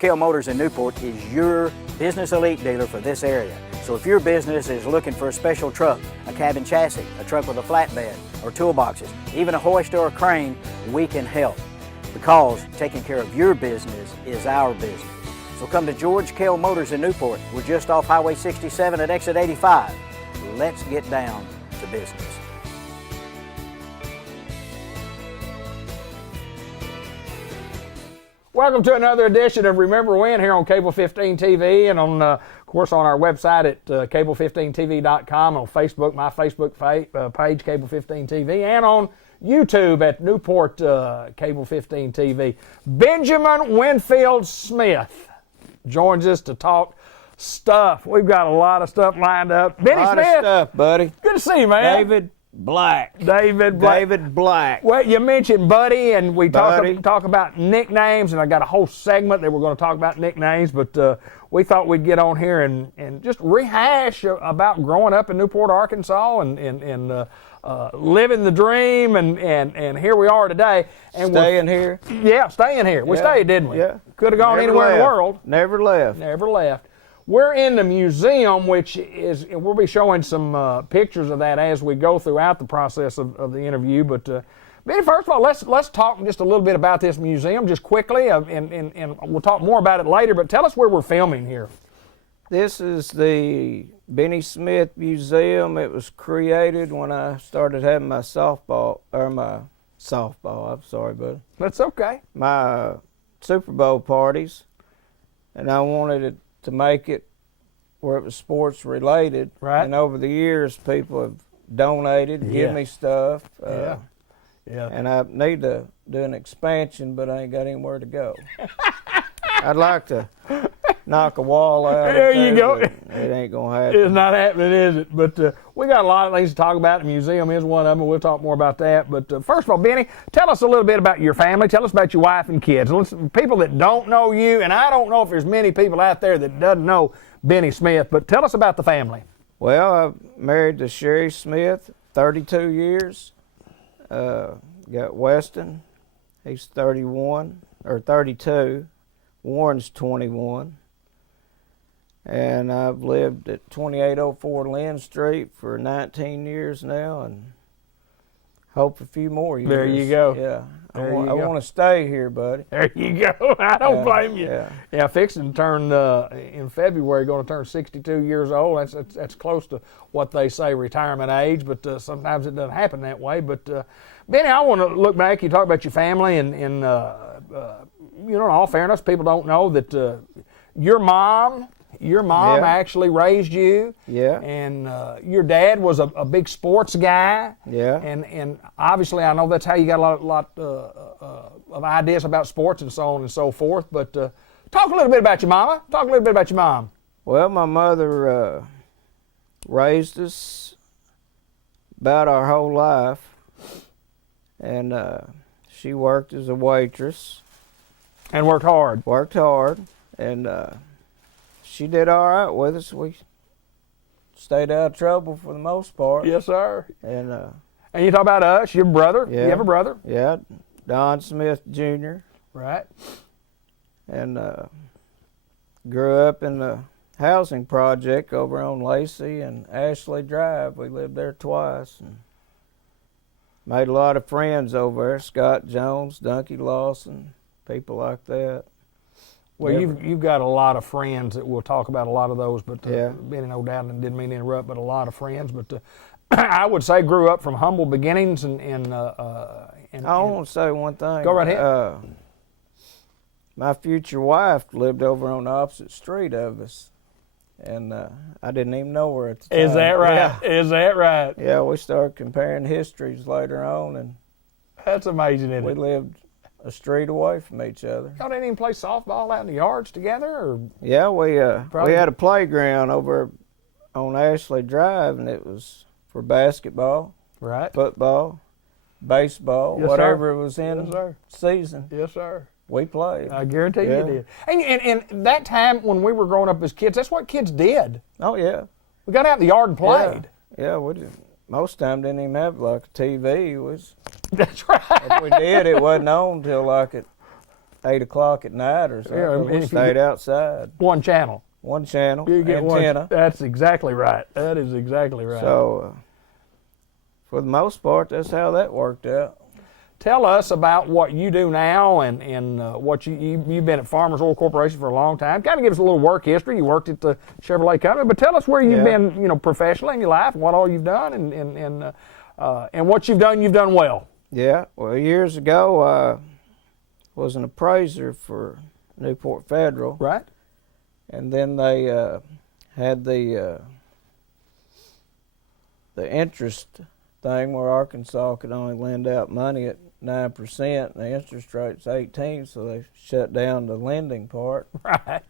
Kell Motors in Newport is your business elite dealer for this area. So if your business is looking for a special truck, a cabin chassis, a truck with a flatbed, or toolboxes, even a hoist or a crane, we can help. Because taking care of your business is our business. So come to George Kell Motors in Newport. We're just off Highway 67 at exit 85. Let's get down to business. Welcome to another edition of Remember When here on Cable 15 TV and on, of course, on our website at cable15tv.com, on Facebook, my Facebook page, Cable 15 TV, and on YouTube at Newport Cable 15 TV. Benjamin Winfield Smith joins us to talk stuff. We've got a lot of stuff lined up. Benny Smith. A lot of stuff, buddy. Good to see you, man. David Black. David Black. Well, you mentioned Buddy, and we talk about nicknames, and I got a whole segment that we're going to talk about nicknames, but we thought we'd get on here and just rehash about growing up in Newport, Arkansas, and living the dream, and here we are today. And staying here? Yeah, staying here. We stayed, didn't we? Yeah. Could have gone anywhere in the world. Never left. Never left. We're in the museum, which is, we'll be showing some pictures of that as we go throughout the process of the interview. But Benny, first of all, let's talk just a little bit about this museum, just quickly, and we'll talk more about it later. But tell us where we're filming here. This is the Benny Smith Museum. It was created when I started having my softball. I'm sorry, buddy. That's okay. My Super Bowl parties, and I wanted it to make it where it was sports related. Right. And over the years, people have donated, give me stuff. Yeah. And I need to do an expansion, but I ain't got anywhere to go. I'd like to knock a wall out. There you go. It ain't going to happen. It's not happening, is it? But we got a lot of things to talk about. The museum is one of them, and we'll talk more about that. But first of all, Benny, tell us a little bit about your family. Tell us about your wife and kids. Listen, people that don't know you, and I don't know if there's many people out there that doesn't know Benny Smith, but tell us about the family. Well, I married to Sherry Smith, 32 years. Got Weston, he's 31, or 32. Warren's 21. And I've lived at 2804 Lynn Street for 19 years now, and hope a few more years. There you go. Yeah. I want to stay here, buddy. There you go. I don't blame you. Yeah. Fixing to turn, in February, going to turn 62 years old. That's close to what they say retirement age, but sometimes it doesn't happen that way. But, Benny, I want to look back. You talk about your family, and in all fairness, people don't know that your mom actually raised you. Yeah. And your dad was a big sports guy. Yeah. And obviously, I know that's how you got a lot of ideas about sports and so on and so forth. But talk a little bit about your mama. Talk a little bit about your mom. Well, my mother raised us about our whole life. And she worked as a waitress. And worked hard. Worked hard. And she did all right with us. We stayed out of trouble for the most part. Yes, sir. And you talk about us, your brother. Yeah. You have a brother? Yeah, Don Smith Jr. Right. And grew up in the housing project over on Lacey and Ashley Drive. We lived there twice. And made a lot of friends over there. Scott Jones, Dunky Lawson, people like that. Well, you've got a lot of friends that we'll talk about a lot of those, but Yeah. Benny, no doubt, and didn't mean to interrupt, but a lot of friends. But I would say grew up from humble beginnings, and I want to say one thing. Go right ahead. My future wife lived over on the opposite street of us, and I didn't even know her at the time. Is that right? Yeah. Is that right? Yeah, we started comparing histories later on, and That's amazing, isn't we it? lived a street away from each other. Y'all didn't even play softball out in the yards together, or? Yeah, we Probably. had a playground over on Ashley Drive, and it was for basketball, Right. football, baseball, Yes, whatever sir. it was in Yes, sir. season. Yes, sir. We played. I guarantee Yeah. you did. And that time when we were growing up as kids, that's what kids did. Oh yeah. We got out in the yard and played. Yeah, we did. Most time didn't even have like a TV. It was That's right. if we did, it wasn't on till like at 8 o'clock at night or something. Yeah, We and if you stayed get- outside. One channel. One channel, You get antenna. one. That's exactly right. That is exactly right. So, for the most part, that's how that worked out. Tell us about what you do now and what you've been at Farmers Oil Corporation for a long time. Kind of give us a little work history. You worked at the Chevrolet company, but tell us where you've been, professionally in your life, and what all you've done, and what you've done well. Yeah, well, years ago, I was an appraiser for Newport Federal. Right. And then they had the interest thing where Arkansas could only lend out money at 9%, and the interest rate's 18, so they shut down the lending part. Right.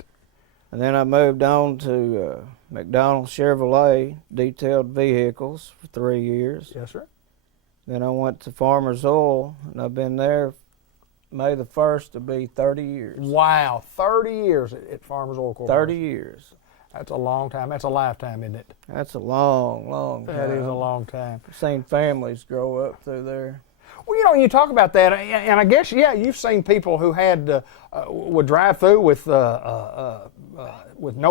And then I moved on to McDonald Chevrolet detailed vehicles for 3 years. Yes, sir. Then I went to Farmers Oil, and I've been there May the 1st to be 30 years. Wow, 30 years at Farmers Oil Corporation. 30 years. That's a long time. That's a lifetime, isn't it? That's a long, long time. That is a long time. I've seen families grow up through there. Well, you talk about that, and I guess, you've seen people who would drive through with no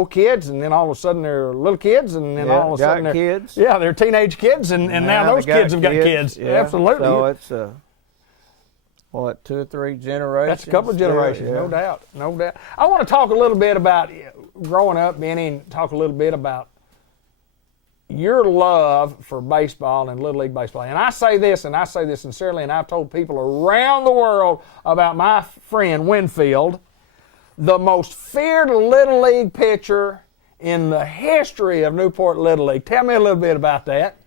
kids, and then all of a sudden they're little kids, and then all of a sudden got they're kids. Yeah, they're teenage kids, and now those kids have got kids. Yeah. Absolutely. So it's 2 or 3 generations. That's a couple of generations, no doubt, no doubt. I want to talk a little bit about growing up, Benny, and talk a little bit about your love for baseball and Little League baseball. And I say this sincerely, and I've told people around the world about my friend Winfield, the most feared Little League pitcher in the history of Newport Little League. Tell me a little bit about that.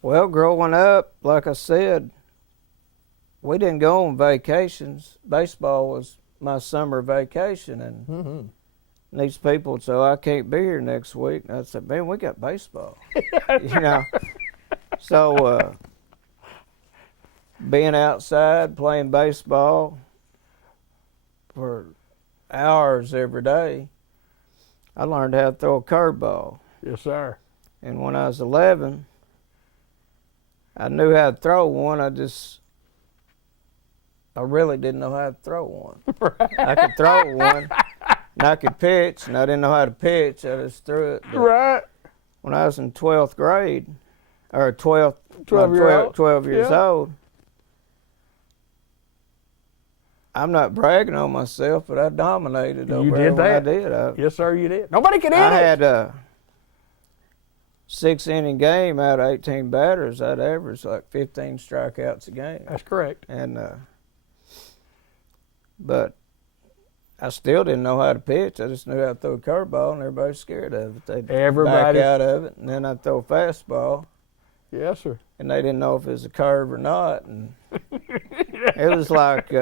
Well, growing up, like I said, we didn't go on vacations. Baseball was my summer vacation, and these people would say, I can't be here next week. And I'd say, man, we got baseball. So being outside, playing baseball for hours every day, I learned how to throw a curveball. Yes, sir. And when I was 11, I knew how to throw one. I really didn't know how to throw one. I could throw one, and I could pitch, and I didn't know how to pitch. I just threw it. But Right. when I was in 12th grade, or 12 years Yeah. old, I'm not bragging on myself, but I dominated over You did everyone I that? did. Yes, sir, you did. Nobody could hit I it. had a 6-inning game out of 18 batters. I'd average like 15 strikeouts a game. That's correct. And but I still didn't know how to pitch. I just knew how to throw a curveball, and everybody's scared of it. They'd Everybody- back out of it, and then I'd throw a fastball, Yes, sir. and they didn't know if it was a curve or not. And it was like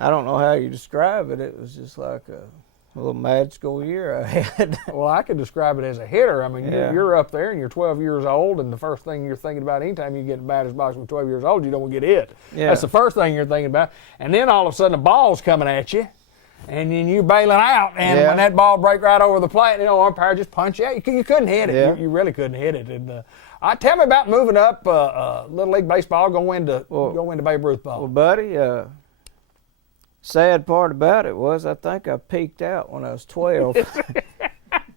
I don't know how you describe it. It was just like a little magical year I had. Well, I could describe it as a hitter. I mean, Yeah. you're up there and you're 12 years old, and the first thing you're thinking about anytime you get in the batter's box when 12 years old, you don't want to get hit. Yeah. That's the first thing you're thinking about. And then all of a sudden a ball's coming at you, and then you bailing out, and Yeah. when that ball break right over the plate, umpire just punch you out. You couldn't hit it. Yeah. You really couldn't hit it. And tell me about moving up Little League baseball, go into Babe Ruth ball. Well, buddy, sad part about it was I think I peaked out when I was 12.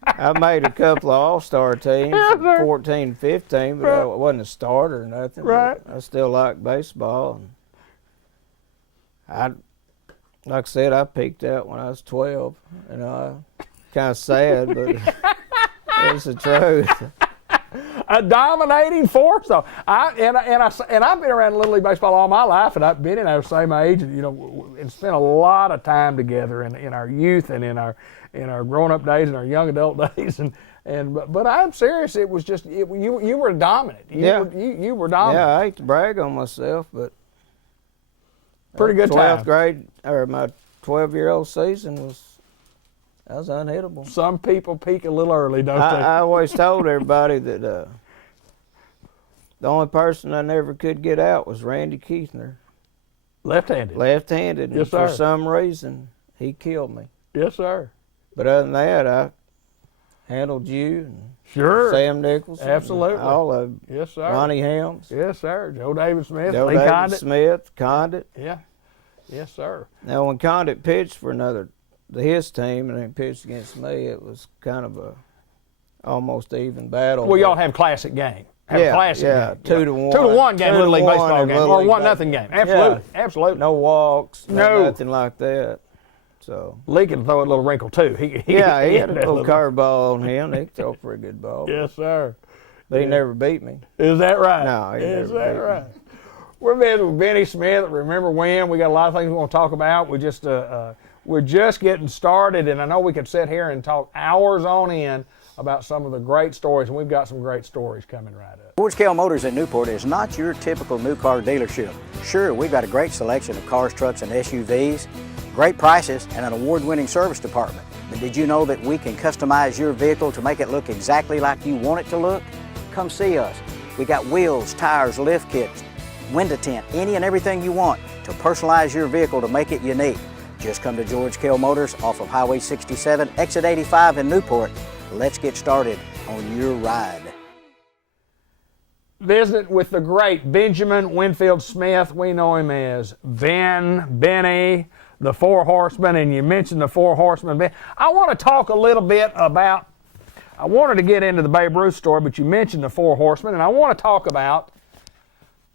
I made a couple of all-star teams, Yes, sir. 14, 15, but I wasn't a starter or nothing. Right. But I still liked baseball. And like I said, I peaked out when I was 12. Kind of sad, but it's the truth. A dominating force, though. I've been around Little League baseball all my life, and I've been in our same age, and spent a lot of time together in our youth and in our growing up days and our young adult days. But I'm serious. It was just you were dominant. You were dominant. Yeah, I hate to brag on myself, but Pretty good 12th time. grade, or my 12-year-old season I was unhittable. Some people peak a little early, don't they? I always told everybody that the only person I never could get out was Randy Keithner, Left-handed. left-handed. Yes, and for sir. some reason, he killed me. Yes, sir. But other than that, I handled you and Sure. Sam Nicholson. Absolutely. And all of them. Yes, sir. Ronnie Helms. Yes, sir. Joe David Smith. Joe Lee David Condit. Smith, Condit. Yeah. Yes, sir. Now, when Condit pitched for his team, and he pitched against me, it was kind of a almost even battle. Well, y'all have classic game. Have a classic game. 2-1. 2-1 game, Little League baseball game, or 1-0 game. Absolutely, Yeah. absolutely. No walks, No. nothing like that. So Lee can throw a little wrinkle too. He had a little curveball on him. He could throw a pretty good ball. Yes, sir. But he never beat me. Is that right? No, he Is never that beat me. right? We're visiting with Benny Smith. Remember when? We got a lot of things we want to talk about. We're just getting started, and I know we could sit here and talk hours on end about some of the great stories, and we've got some great stories coming right up. George Kell Motors in Newport is not your typical new car dealership. Sure, we've got a great selection of cars, trucks, and SUVs, great prices, and an award-winning service department. But did you know that we can customize your vehicle to make it look exactly like you want it to look? Come see us. We got wheels, tires, lift kits, window tint, any and everything you want to personalize your vehicle to make it unique. Just come to George Kell Motors off of Highway 67, exit 85 in Newport. Let's get started on your ride. Visit with the great Benjamin Winfield Smith. We know him as Benny, the Four Horsemen, and you mentioned the Four Horsemen. I want to talk a little bit about, I wanted to get into the Babe Ruth story, but you mentioned the Four Horsemen, and I want to talk about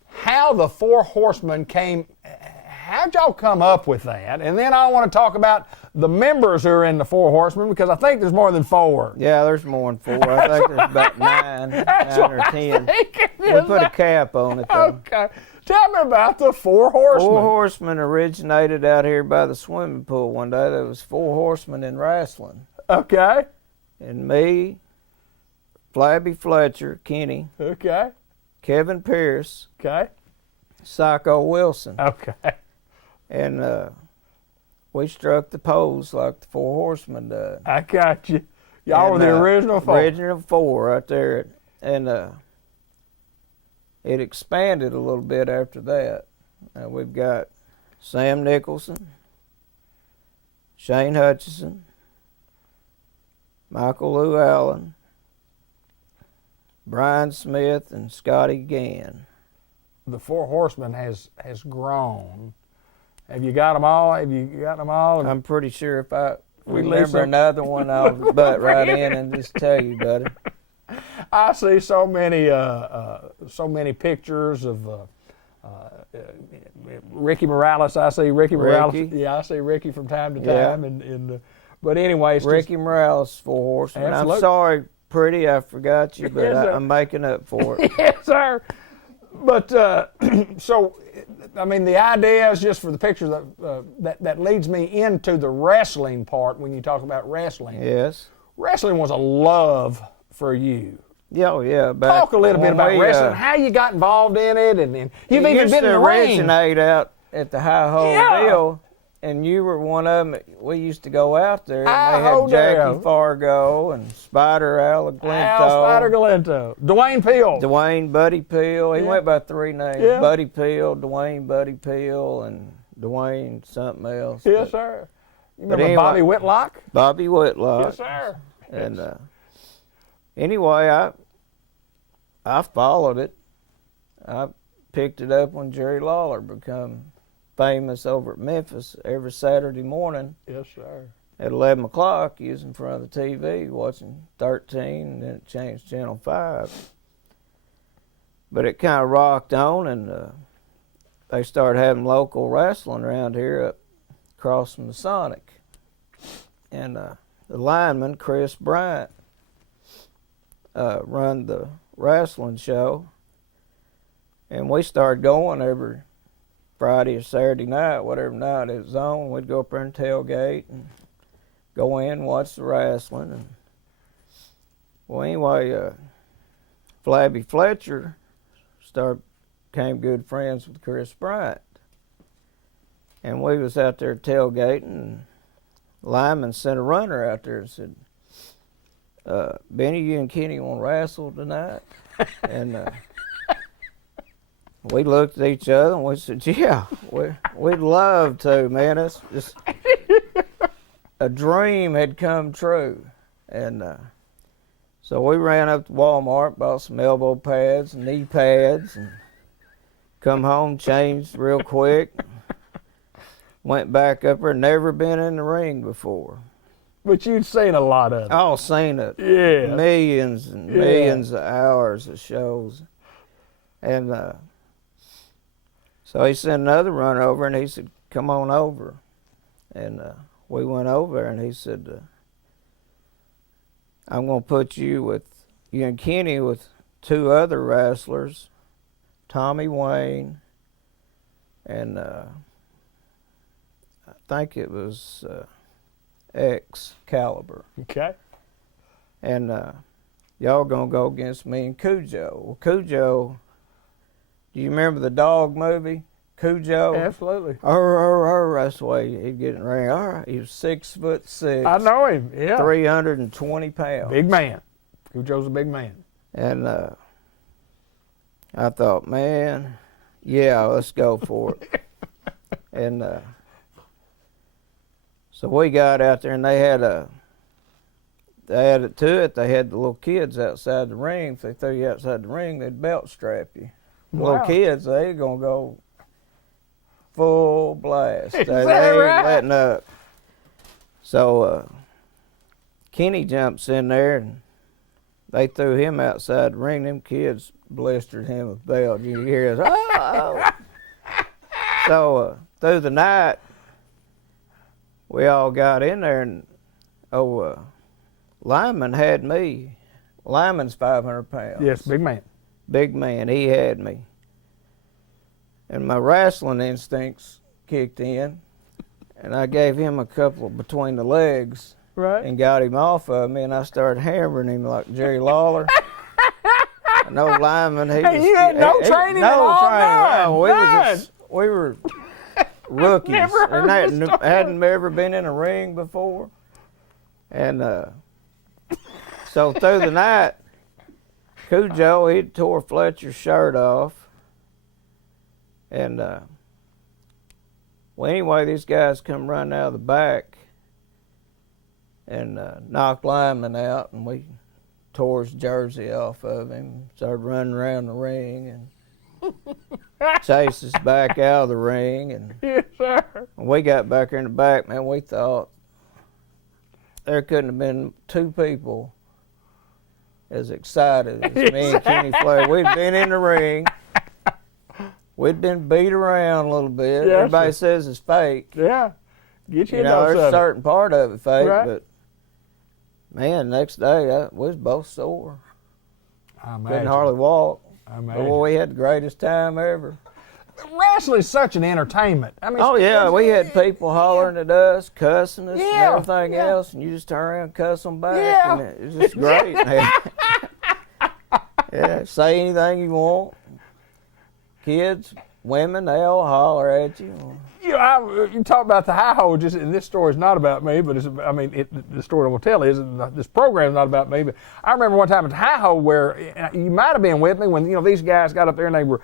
how the Four Horsemen came. How'd y'all come up with that? And then I want to talk about the members who are in the Four Horsemen, because I think there's more than 4. Yeah, there's more than 4. I think there's about 9 or 10. We put a cap on it, though. Okay. Tell me about the Four Horsemen. 4 Horsemen originated out here by the swimming pool one day. There was 4 horsemen in wrestling. Okay. And me, Flabby Fletcher, Kenny, Okay. Kevin Pierce, Okay. Psycho Wilson. Okay. And we struck the pose like the 4 Horsemen did. I got you. Y'all were the original 4. Original 4 right there. And it expanded a little bit after that. We've got Sam Nicholson, Shane Hutchison, Michael Lou Allen, Brian Smith, and Scotty Gann. The Four Horsemen has grown. Have you got them all? I'm pretty sure if I We remember another one, I'll butt right in and just tell you, buddy. I see so many pictures of Ricky Morales. I see Ricky Morales. Yeah, I see Ricky from time to time. But anyway, Ricky Morales, 4 Horsemen. Absolutely. I'm sorry, pretty, I forgot you, but Yes, sir. I'm making up for it. Yes, sir. But so, I mean, the idea is just for the picture that leads me into the wrestling part. When you talk about wrestling, Yes. wrestling was a love for you. Yeah, oh, yeah. Talk a little bit about wrestling, how you got involved in it, and you've even been in the ring. It used to originate out at the High Hole Deal, and you were one of them. We used to go out there, and they had Jackie Fargo and Spider Al Galento, Dwayne Peel. Dwayne Buddy Peel. He went by 3 names. Yeah. Buddy Peel, Dwayne Buddy Peel, and Dwayne something else. Yes, sir. You remember Bobby Whitlock? Bobby Whitlock. Yes, sir. And anyway, I followed it. I picked it up when Jerry Lawler became famous over at Memphis every Saturday morning. Yes, sir. At 11 o'clock, he was in front of the TV watching 13, and then it changed Channel 5. But it kind of rocked on, and they started having local wrestling around here up across from the Sonic. And the lineman, Chris Bryant, run the wrestling show. And we started going every Friday or Saturday night, whatever night it was on. We'd go up there and tailgate and go in and watch the wrestling. And well, anyway, Flabby Fletcher became good friends with Chris Bryant. And we was out there tailgating, and Lyman sent a runner out there and said, Benny, you and Kenny want to wrestle tonight? And we looked at each other and we said, yeah, we'd love to, man. It's just a dream had come true. And so we ran up to Walmart, bought some elbow pads and knee pads, and come home, changed real quick, Went back up there, never been in the ring before. But you'd seen a lot of it. All seen it. Yeah. Millions and millions of hours of shows. And so he sent another runner over, and he said, come on over. And we went over, and he said, I'm going to put you and Kenny with 2 other wrestlers, Tommy Wayne, and I think it was Excalibur. Okay. And y'all going to go against me and Cujo. Well, Cujo, do you remember the dog movie? Cujo? Absolutely. That's the way he'd get in the ring. All right, he was 6'6". I know him, yeah. 320 pounds. Big man. Cujo's a big man. And I thought, man, yeah, let's go for it. And so we got out there, and they added to it, they had the little kids outside the ring. If they threw you outside the ring, they'd belt strap you. Wow. Little kids, they going to go full blast. Is They that ain't right? letting up. So Kenny jumps in there, and they threw him outside the ring. Them kids blistered him with belt. You hear us, oh. So through the night, we all got in there, and Lyman had me. Lyman's 500 pounds. Yes, big man. Big man, he had me. And my wrestling instincts kicked in, and I gave him a couple between the legs. Right. And got him off of me, and I started hammering him like Jerry Lawler. No Lyman, he was. You had no training at all? None. We were rookies. Never heard and this story. hadn't ever been in a ring before. And so through the night, Cujo, he tore Fletcher's shirt off. And well, anyway, these guys come running out of the back and knocked Lyman out, and we tore his jersey off of him, started running around the ring, and chased us back out of the ring. And Yes, sir. when we got back in the back, man, we thought there couldn't have been 2 people as excited as me and Kenny Flair. We'd been in the ring. We'd been beat around a little bit. Yes, Everybody sir. says it's fake. Yeah. Get you, You know, there's a of it. certain part of it fake, Right. but man, next day we was both sore. I imagine. Couldn't hardly walk. I imagine. Boy, we had the greatest time ever. Wrestling's such an entertainment. I mean, Oh yeah, we had people hollering at us, cussing us, Yeah, and everything yeah. else, and you just turn around and cuss them back, Yeah. and it was just great. Man. Yeah, say anything you want. Kids, women, they all holler at you. You know, you talk about the high hole. Just and this story is not about me, but the story I'm gonna tell is this program is not about me. But I remember one time at the high hole where you might have been with me when these guys got up there and they were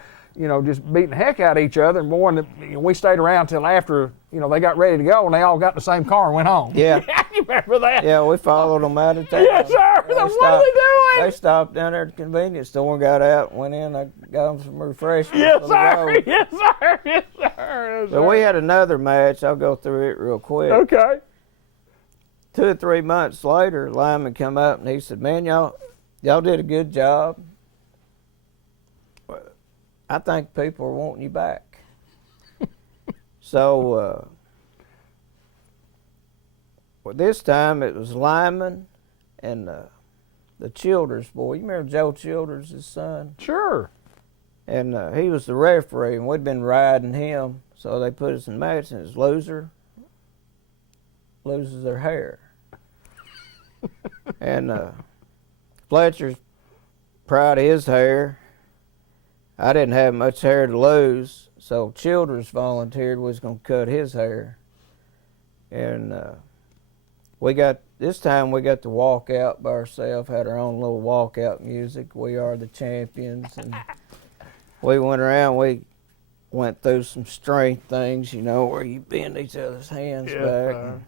just beating the heck out of each other. And boy, we stayed around till after they got ready to go, and they all got in the same car and went home. Yeah. You remember that? Yeah, we followed them out of town. Yes, sir. What are they doing? They stopped down there at the convenience store and got out and went in. I got them some refreshments. Yes, for the sir. road. Yes, sir. Yes, sir. Yes, So we had another match. I'll go through it real quick. Okay. 2 or 3 months later, Lyman come up and he said, "Man, y'all did a good job. I think people are wanting you back." So well, this time it was Lyman and the Childers boy. You remember Joe Childers, his son? Sure. And he was the referee, and we'd been riding him. So they put us in match, and his loser loses their hair. And Fletcher's proud of his hair. I didn't have much hair to lose, so Childers volunteered was going to cut his hair. And this time we got to walk out by ourselves, had our own little walkout music. We are the champions. And we went around, we went through some strength things, where you bend each other's hands back. And,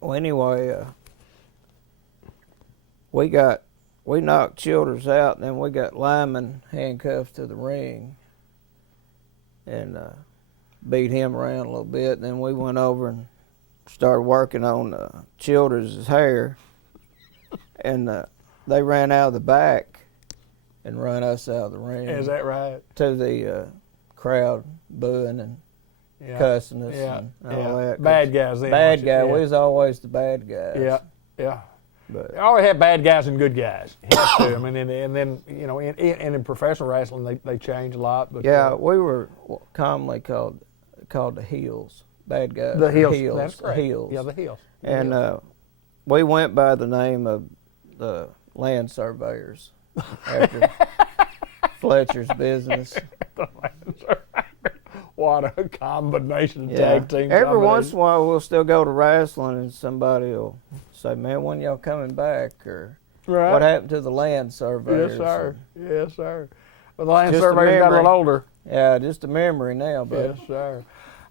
well, anyway, we knocked Childers out, and then we got Lyman handcuffed to the ring. And beat him around a little bit. And then we went over and started working on Childers' hair. And they ran out of the back and run us out of the ring. Is that right? To the crowd booing and cussing us and all that. Bad guys then. Bad guy. We was always the bad guys. Yeah. But They always have bad guys and good guys. You have to. I mean, and then in professional wrestling, they change a lot. But we were commonly called the heels. Bad guys. the heels. That's The correct. heels. Yeah, the heels. And we went by the name of the land surveyors after Fletcher's business. What a combination of tag team. Every once in a while, we'll still go to wrestling, and somebody will say, "Man, when y'all coming back?" Or Right. "What happened to the land surveyors?" Yes, sir. Yes, sir. Well, the land Just a surveyors got a memory. little older. Yeah, just a memory now, but Yes, sir.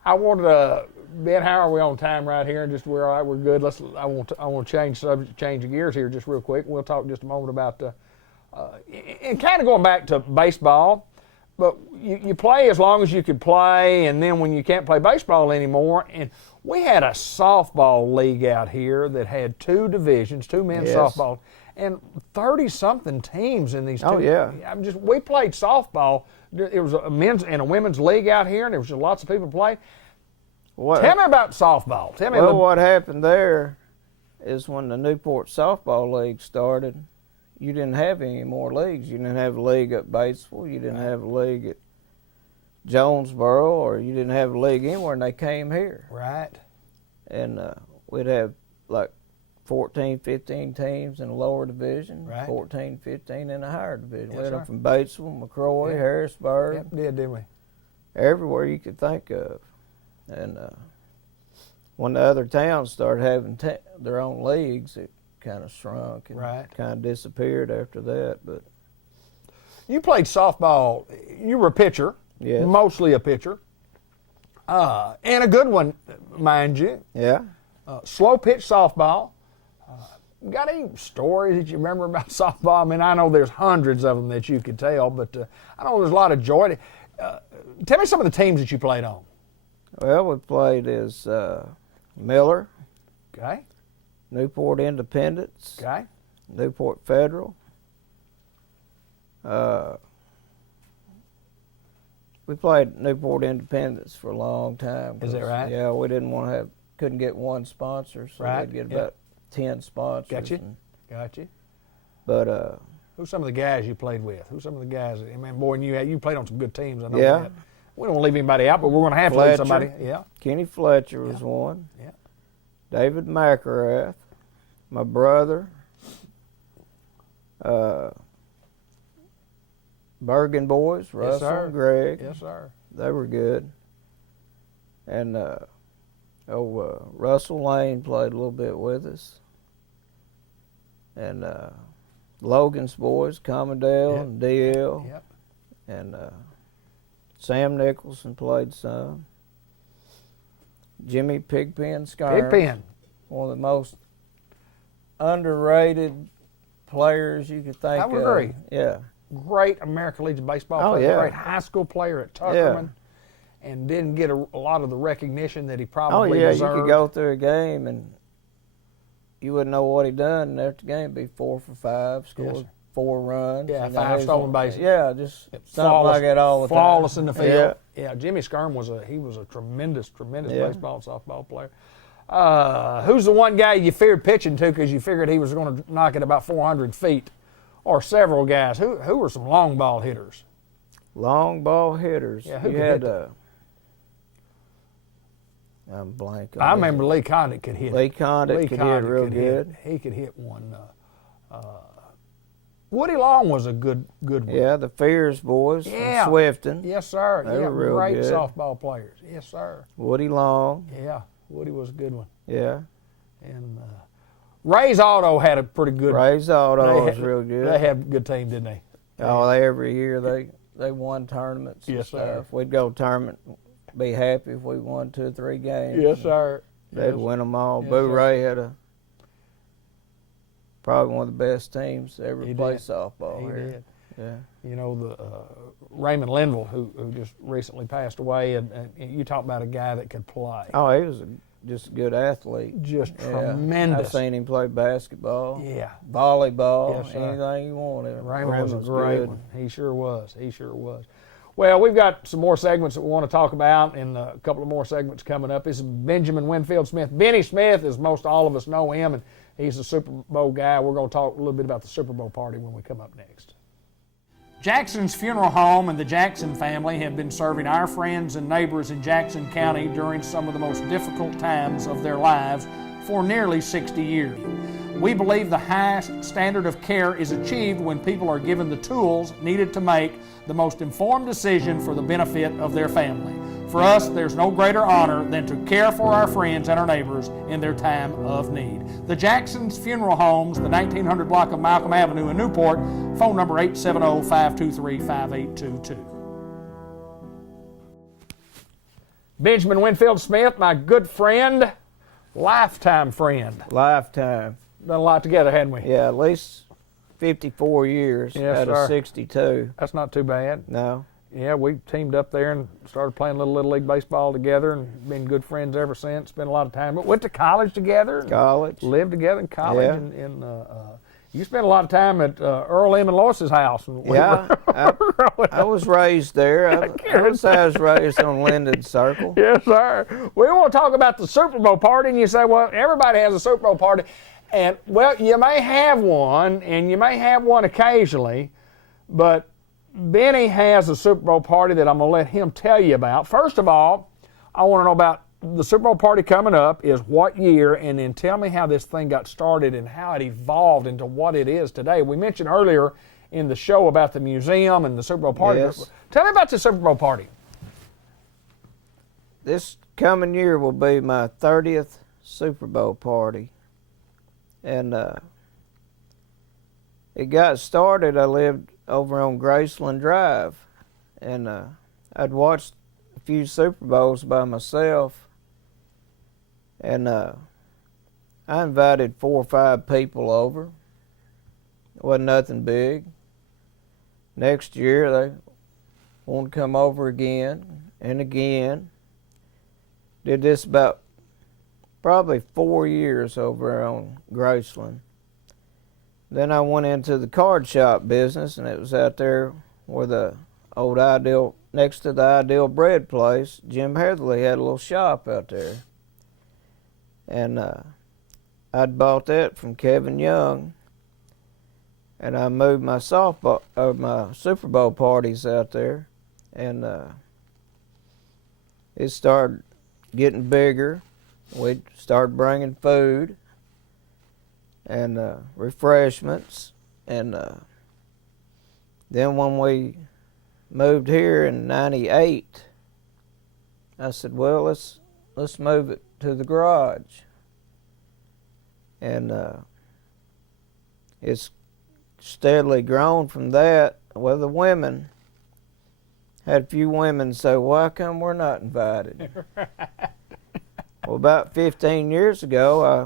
I wanted to, Ben, how are we on time right here? Just we're all right, we're good. I want to change subject, change the gears here just real quick. We'll talk just a moment about and kind of going back to baseball. But you play as long as you could play, and then when you can't play baseball anymore, and we had a softball league out here that had two divisions, two men's softball, and 30-something teams in these two. Oh, yeah. We played softball. It was a men's and a women's league out here, and there was just lots of people play. Tell me about softball. Tell me. What happened there is when the Newport softball league started, you didn't have any more leagues. You didn't have a league at Batesville. You didn't have a league at Jonesboro, or you didn't have a league anywhere, and they came here. Right. And we'd have like 14, 15 teams in the lower division, Right. 14, 15 in the higher division. Yes, we had them sir. from Batesville, McCroy, Yeah. Harrisburg, Yep, didn't we? everywhere you could think of. And when the other towns started having their own leagues, it kind of shrunk and Right. kind of disappeared after that. But You played softball. You were a pitcher. Yes. Mostly a pitcher. And a good one, mind you. yeah, Slow pitch softball. Got any stories that you remember about softball? I mean, I know there's hundreds of them that you could tell, but I know there's a lot of joy. Tell me some of the teams that you played on. well, we played as Miller, Okay. Newport Independence, Okay. Newport Federal. We played Newport Independence for a long time. Is that 'cause, right? Yeah, we couldn't get one sponsor, so Right, we'd get yeah. about 10 sponsors. Got you. and- Got you. But Who's some of the guys you played with? Who's some of the guys? I mean, boy, and you played on some good teams. I know Yeah. that. We don't want to leave anybody out, but we're going to have to leave Fletcher. somebody. Yeah. Kenny Fletcher was one. Yeah. David McElrath, my brother. Bergen boys, Russell sir. and Greg. Yes, sir. They were good. And Russell Lane played a little bit with us. And Logan's boys, Commondale Yep. and DL. Yep. And Sam Nicholson played some. Jimmy Pigpen Scarn. Pigpen. One of the most underrated players you could think I of. would agree. Yeah. Great American Legion baseball Oh, player. yeah. Great high school player at Tuckerman. And didn't get a lot of the recognition that he Oh, probably yeah, deserved. you could go through a game and you wouldn't know what he done, and after the game be 4 for 5, scored Yes, sir. 4 runs. Yeah, and 5 he's stolen on- bases. Yeah, just something Flawless- like that all the time. Flawless in the field. Yeah. Yeah, Jimmy Skirm was a tremendous Yeah. baseball and softball player. Who's the one guy you feared pitching to because you figured he was going to knock it about 400 feet? Or several guys. Who were some long ball hitters? Long ball hitters. Yeah, who you could had hit I'm blanking. I remember Lee Condit could hit. Lee Condit could hit real good. He could hit one. Woody Long was a good one. Yeah, the Fears boys Yeah. from Swifton. Yes, sir. They yeah, were real great good. softball players. Yes, sir. Woody Long. Yeah, Woody was a good one. Yeah. And Ray's Auto had a pretty good. Ray's Auto was had- real good. They had a good team, didn't they? Oh, every year they won tournaments and Yes, sir. stuff. We'd go to tournament, be happy if we won 2 or 3 games. Yes, sir. They'd Yes. win them all. Yes, Boo sir. Ray had probably one of the best teams to ever He play did. softball He here. did. Yeah. You know, the Raymond Linville, who just recently passed away, and you talk about a guy that could play. Oh, he was just a good athlete. Just Yeah. tremendous. I've seen him play basketball, Yeah. volleyball, Yes, sir. anything you wanted. Raymond was a great good. one. He sure was. He sure was. Well, we've got some more segments that we want to talk about, and a couple of more segments coming up. This is Benjamin Winfield Smith. Benny Smith, as most all of us know him, and he's a Super Bowl guy. We're going to talk a little bit about the Super Bowl party when we come up next. Jackson's Funeral Home and the Jackson family have been serving our friends and neighbors in Jackson County during some of the most difficult times of their lives for nearly 60 years. We believe the highest standard of care is achieved when people are given the tools needed to make the most informed decision for the benefit of their family. For us, there's no greater honor than to care for our friends and our neighbors in their time of need. The Jackson's Funeral Homes, the 1900 block of Malcolm Avenue in Newport, phone number 870-523-5822. Benjamin Winfield Smith, my good friend, lifetime friend. Lifetime. Done a lot together, hadn't we? Yeah, at least 54 years Yes, out sir. of 62. That's not too bad. No. Yeah, we teamed up there and started playing Little League baseball together and been good friends ever since. Spent a lot of time. But went to college together. College. Lived together in college. Yeah. And you spent a lot of time at Earl M. and Lois's house. And Yeah, I was raised there. I was raised on Linden Circle. Yes, sir. We want to talk about the Super Bowl party, and you say, well, everybody has a Super Bowl party. And, well, you may have one, and you may have one occasionally, but Benny has a Super Bowl party that I'm going to let him tell you about. First of all, I want to know about the Super Bowl party coming up is what year, and then tell me how this thing got started and how it evolved into what it is today. We mentioned earlier in the show about the museum and the Super Bowl party. Yes. Tell me about the Super Bowl party. This coming year will be my 30th Super Bowl party. And it got started, I lived over on Graceland Drive. And I'd watched a few Super Bowls by myself. And I invited 4 or 5 people over. It wasn't nothing big. Next year, they wanted to come over again and again. Did this about probably 4 years over on Graceland. Then I went into the card shop business, and it was out there where the old Ideal, next to the Ideal Bread place. Jim Heatherly had a little shop out there. And I'd bought that from Kevin Young, and I moved my my Super Bowl parties out there, and it started getting bigger. We started bringing food and refreshments, and then when we moved here in '98, I said, well, let's move it to the garage. And it's steadily grown from that. Well, the women, had a few women say, well, how come we're not invited? Well, about 15 years ago, I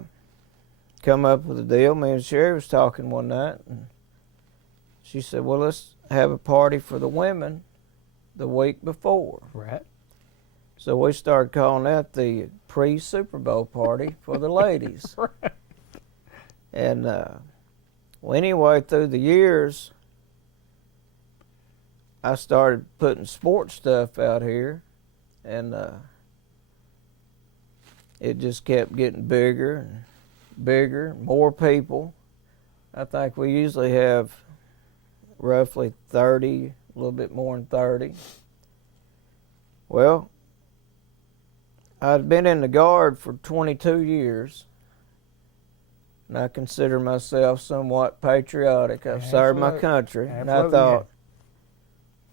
come up with a deal. Me and Sherry was talking one night, and she said, well, let's have a party for the women the week before. Right. So we started calling that the pre-Super Bowl party for the ladies. Right. And well, anyway, through the years, I started putting sports stuff out here, and it just kept getting bigger and bigger, more people. I think we usually have roughly 30, a little bit more than 30. Well, I'd been in the Guard for 22 years, and I consider myself somewhat patriotic. I've served my country, and I thought,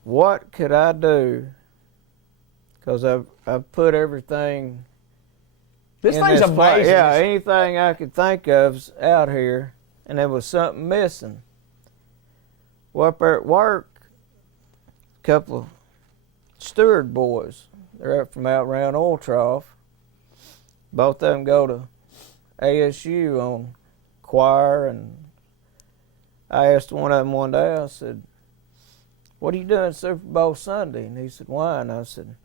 what could I do? Because I've put everything. This thing's amazing. Yeah, anything I could think of's out here, and there was something missing. Well, up there at work, a couple of steward boys, they're up from out around Oil Trough. Both of them go to ASU on choir, and I asked one of them one day, I said, "What are you doing Super Bowl Sunday?" And he said, "Why?" And I said,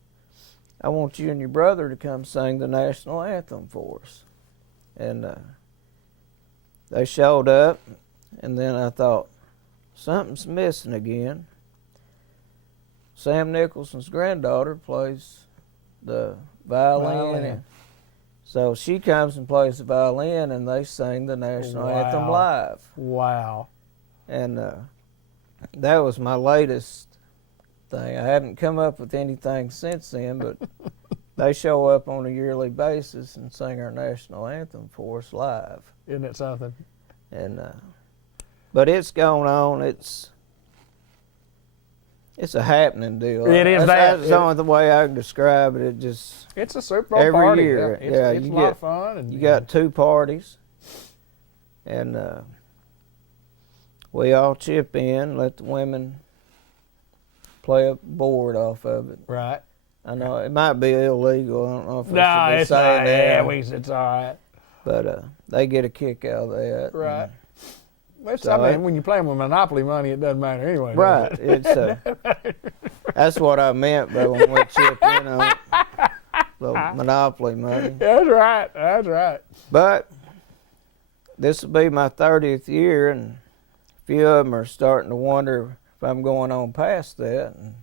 "I want you and your brother to come sing the national anthem for us." And they showed up, and then I thought, something's missing again. Sam Nicholson's granddaughter plays the violin. And so she comes and plays the violin, and they sing the national anthem live. Wow. And that was my latest thing. I haven't come up with anything since then, but they show up on a yearly basis and sing our national anthem for us live. Isn't it something? And but it's going on. It's a happening deal. It is That's the only way I can describe it. It's a Super Bowl every party. year. It's a lot of fun. And you got 2 parties, and we all chip in, let the women play a board off of it. Right. I know it might be illegal. I don't know if I should be saying that. It's all right. But they get a kick out of that. Right. I mean, when you play with Monopoly money, it doesn't matter anyway. Right. It's that's what I meant by when we chip in on the Monopoly money. That's right. That's right. But this will be my 30th year, and a few of them are starting to wonder if I'm going on past that. And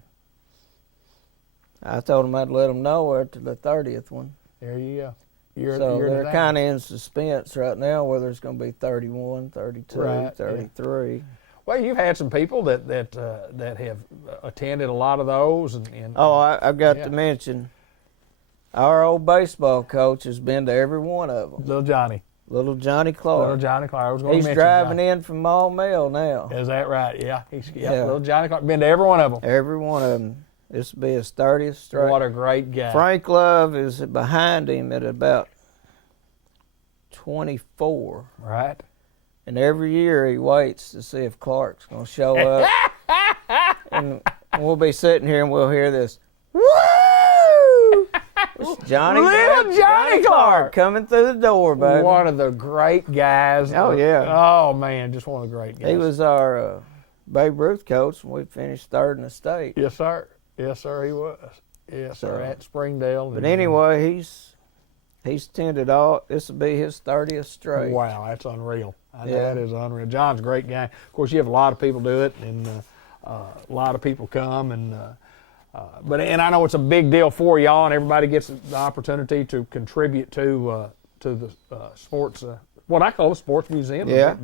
I told them I'd let them know after the 30th one. There you go. They're kind of in suspense right now whether it's going to be 31, 32, right, 33. Yeah. Well, you've had some people that have attended a lot of those. I've got to mention, our old baseball coach has been to every one of them. Little Johnny Clark. I was going to mention He's driving in from Maumelle now. Is that right? Yeah. Little Johnny Clark. Been to every one of them. Every one of them. This will be his 30th straight. What a great guy. Frank Love is behind him at about 24. Right. And every year he waits to see if Clark's going to show up. And we'll be sitting here and we'll hear this, woo! It's Little Johnny Clark coming through the door, baby. One of the great guys. Oh, yeah. Oh, man, just one of the great guys. He was our Babe Ruth coach when we finished 3rd in the state. Yes, sir. Yes, sir, he was. Yes, sir, at Springdale. But anyway, he's tended all. This will be his 30th straight. Wow, that's unreal. That is unreal. John's a great guy. Of course, you have a lot of people do it, and a lot of people come, and I know it's a big deal for y'all, and everybody gets the opportunity to contribute to the sports. What I call the sports museum. Yeah.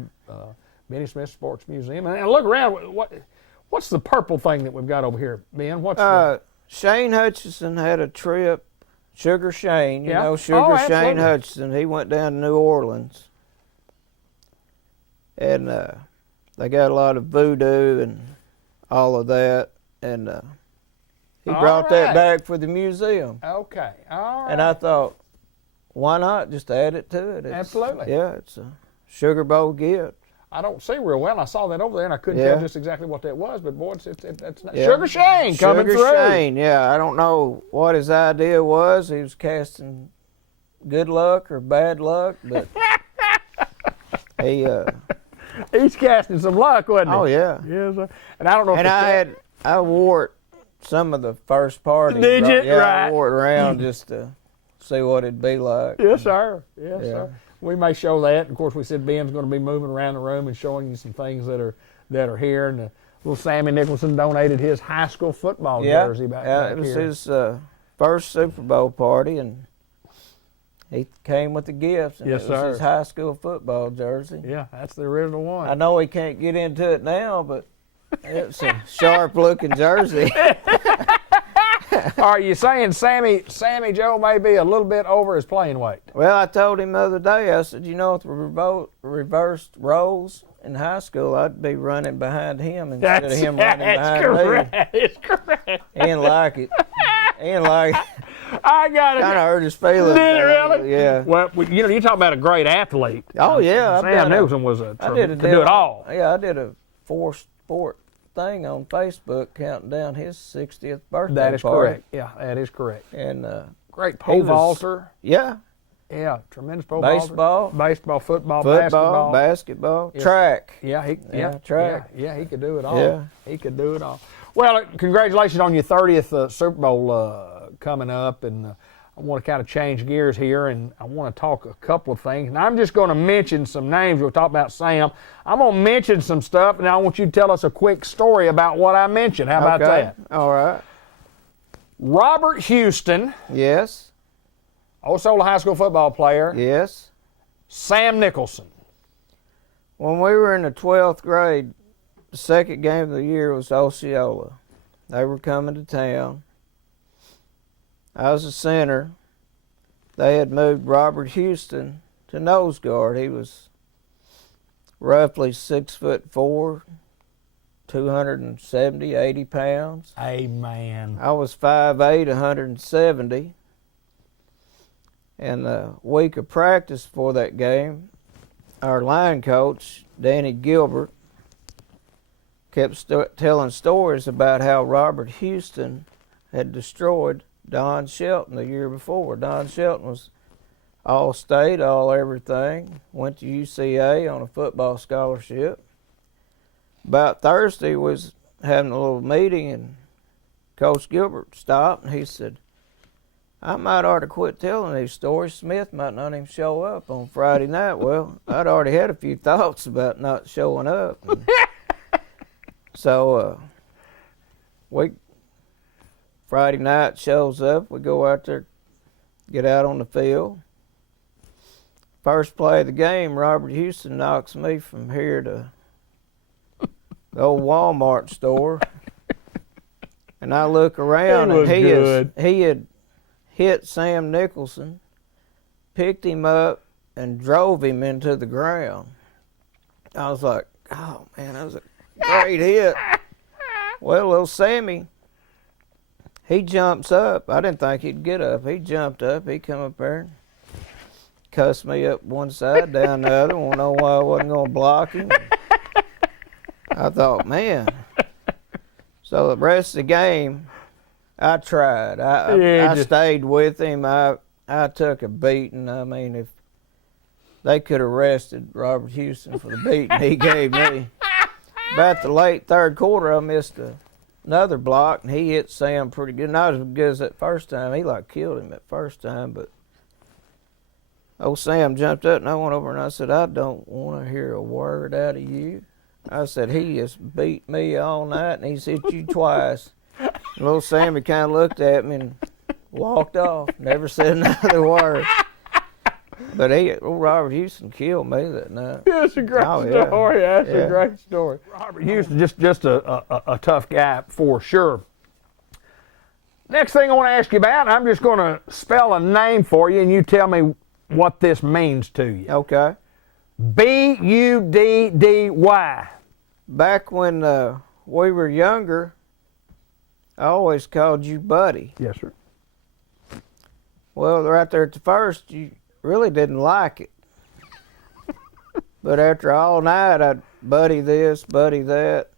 Benny Smith Sports Museum. And look around. What's the purple thing that we've got over here, Ben? Shane Hutchison had a trip. Sugar Shane, you know Shane Hutchison. He went down to New Orleans, and they got a lot of voodoo and all of that, and he brought that back for the museum. Okay, all right. And I thought, why not just add it to it? Absolutely. Yeah, it's a Sugar Bowl gift. I don't see real well. I saw that over there, and I couldn't tell just exactly what that was. But boy, it's not. Sugar Shane coming through. Sugar Shane, yeah. I don't know what his idea was. He was casting good luck or bad luck, but he's casting some luck, wasn't he? Oh yeah. Yes, sir. And I don't know. And I wore it some of the first parties. Did you? Yeah, right. I wore it around just to see what it'd be like. Yes, sir. Yes, sir. We may show that. Of course, we said Ben's going to be moving around the room and showing you some things that are here. And little Sammy Nicholson donated his high school football jersey back here. It was his first Super Bowl party, and he came with the gifts. And it was his high school football jersey. Yeah, that's the original one. I know he can't get into it now, but it's a sharp-looking jersey. Are you saying Sammy Joe may be a little bit over his playing weight? Well, I told him the other day, I said, if the reversed roles in high school, I'd be running behind him instead of him running behind me. That's correct. He didn't like it. I got it. Kind of hurt his feelings. Did it really? Yeah. Well, you're talking about a great athlete. Oh, yeah. Sam Nicholson could do it all. Yeah, I did a 4-sport thing on Facebook counting down his 60th birthday. That is party. correct. Yeah, that is correct. And great pole vaulter. Yeah. Yeah, tremendous pole vaulter. Baseball, football, basketball, yes. track. Yeah, track. Yeah, he could do it all. Yeah. He could do it all. Well, congratulations on your 30th Super Bowl coming up, and I want to kind of change gears here, and I want to talk a couple of things. And I'm just going to mention some names. We'll talk about Sam. I'm going to mention some stuff, and I want you to tell us a quick story about what I mentioned. How about that? All right. Robert Houston, Yes. Osceola High School football player. Yes. Sam Nicholson. When we were in the 12th grade, the second game of the year was Osceola. They were coming to town. I was a center. They had moved Robert Houston to nose guard. He was roughly 6'4", 270, 80 pounds. Amen. I was 5'8", 170. And the week of practice for that game, our line coach, Danny Gilbert, kept telling stories about how Robert Houston had destroyed Don Shelton the year before. Don Shelton was all state, all everything, went to UCA on a football scholarship. About Thursday was having a little meeting, and Coach Gilbert stopped and he said, I might ought to quit telling these stories. Smith might not even show up on Friday night. Well, I'd already had a few thoughts about not showing up. So Friday night shows up. We go out there, get out on the field. First play of the game, Robert Houston knocks me from here to the old Walmart store. And I look around, and he had hit Sam Nicholson, picked him up, and drove him into the ground. I was like, oh, man, that was a great hit. Well, little Sammy, he jumps up. I didn't think he'd get up. He jumped up. He come up there and cussed me up one side, down the other. Won't know why I wasn't going to block him. I thought, man. So the rest of the game, I tried. I stayed with him. I took a beating. I mean, if they could have arrested Robert Houston for the beating he gave me. About the late third quarter, I missed another block, and he hit Sam pretty good. Not as good as that first time. He like killed him that first time, but old Sam jumped up, and I went over and I said, I don't want to hear a word out of you. I said, he has beat me all night, and he's hit you twice. Little Sammy kind of looked at me and walked off. Never said another word. But old Robert Houston killed me that night. That's a great story. That's a great story. Robert Houston, just a tough guy for sure. Next thing I want to ask you about, I'm just going to spell a name for you, and you tell me what this means to you. Okay. Buddy. Back when we were younger, I always called you Buddy. Yes, sir. Well, right there at the first, you really didn't like it. But after all night, I'd buddy this, buddy that.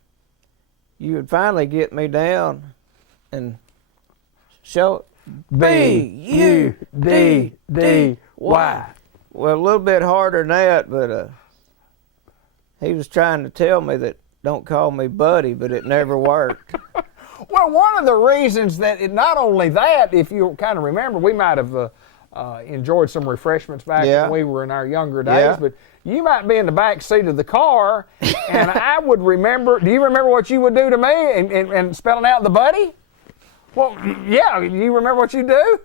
You would finally get me down and show B-U-D-D-Y. Well, a little bit harder than that, but he was trying to tell me that don't call me Buddy, but it never worked. Well, one of the reasons that not only that, if you kind of remember, we might have enjoyed some refreshments back when we were in our younger days, but you might be in the back seat of the car, and I would remember. Do you remember what you would do to me and spelling out the Buddy? Well, yeah. You remember what you do?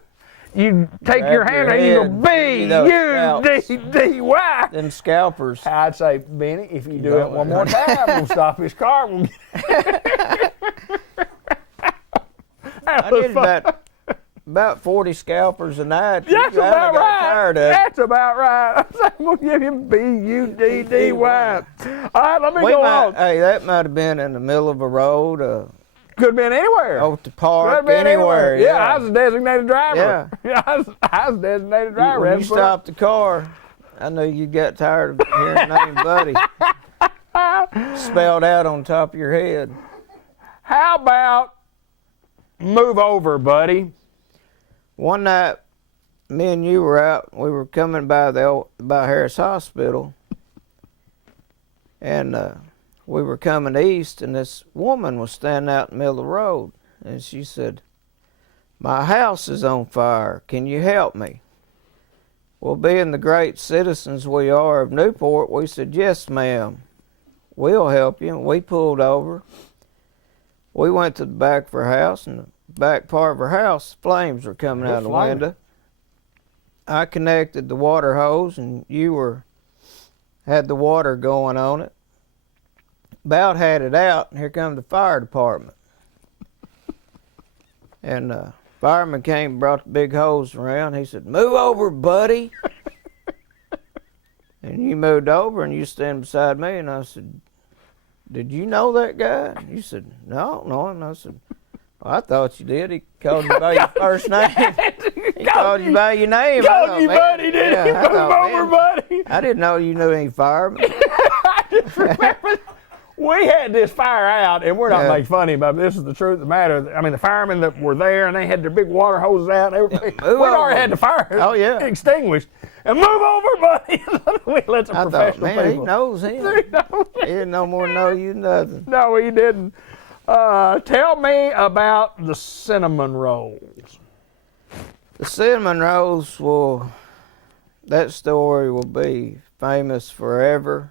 You take your hand and you go B-U-D-D-Y. Then scalpers. I'd say, Benny, if you do it one more time, we'll stop his car. I did about 40 scalpers a night. That's about right. Tired of it. That's about right. I'm going to give him B-U-D-D-Y. All right, let me go on. Hey, that might have been in the middle of a road. Could have been anywhere. Oh, the park, anywhere. Yeah, I was a designated driver. Yeah, I was a designated driver. When you stopped the car, I knew you got tired of hearing the name Buddy spelled out on top of your head. How about move over, buddy? One night, me and you were out. We were coming by Harris Hospital, and we were coming east, and this woman was standing out in the middle of the road, and she said, "My house is on fire. Can you help me?" Well, being the great citizens we are of Newport, we said, "Yes, ma'am. We'll help you." We pulled over. We went to the back of her house, and the back part of her house, flames were coming out of the window. I connected the water hose, and you had the water going on it. About had it out, and here comes the fire department. And fireman came and brought the big hose around. He said, "Move over, buddy." And you moved over, and you stand beside me, and I said, "Did you know that guy?" And you said, "No, I don't know him." And I said, "Well, I thought you did. He called you by your first name. He called you by your name." Called you buddy, didn't he? Move over, buddy. I didn't know you knew any firemen. I just remember we had this fire out, and we're not making funny about it. This is the truth of the matter. I mean, the firemen that were there, and they had their big water hoses out. And everything. We'd already had the fire extinguished. And move over, buddy. We let some professional people. He knows him. He didn't no more know you nothing. No, he didn't. Tell me about the cinnamon rolls. The cinnamon rolls that story will be famous forever.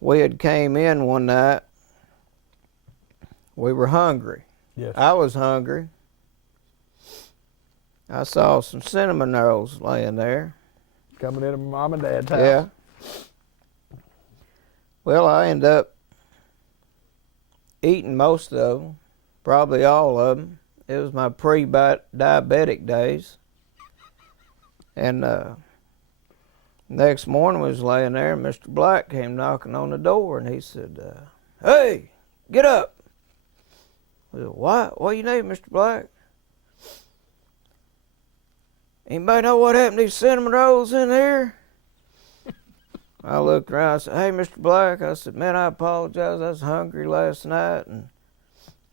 We had came in one night. We were hungry. Yes. I was hungry. I saw some cinnamon rolls laying there. Coming into Mom and Dad's house. Yeah. Well, I ended up eating most of them, probably all of them. It was my pre-diabetic days. And next morning we was laying there, and Mr. Black came knocking on the door, and he said, "Hey, get up." I said, What do you need, Mr. Black?" "Anybody know what happened to these cinnamon rolls in here?" I looked around. I said, "Hey, Mr. Black," I said, "Man, I apologize. I was hungry last night, and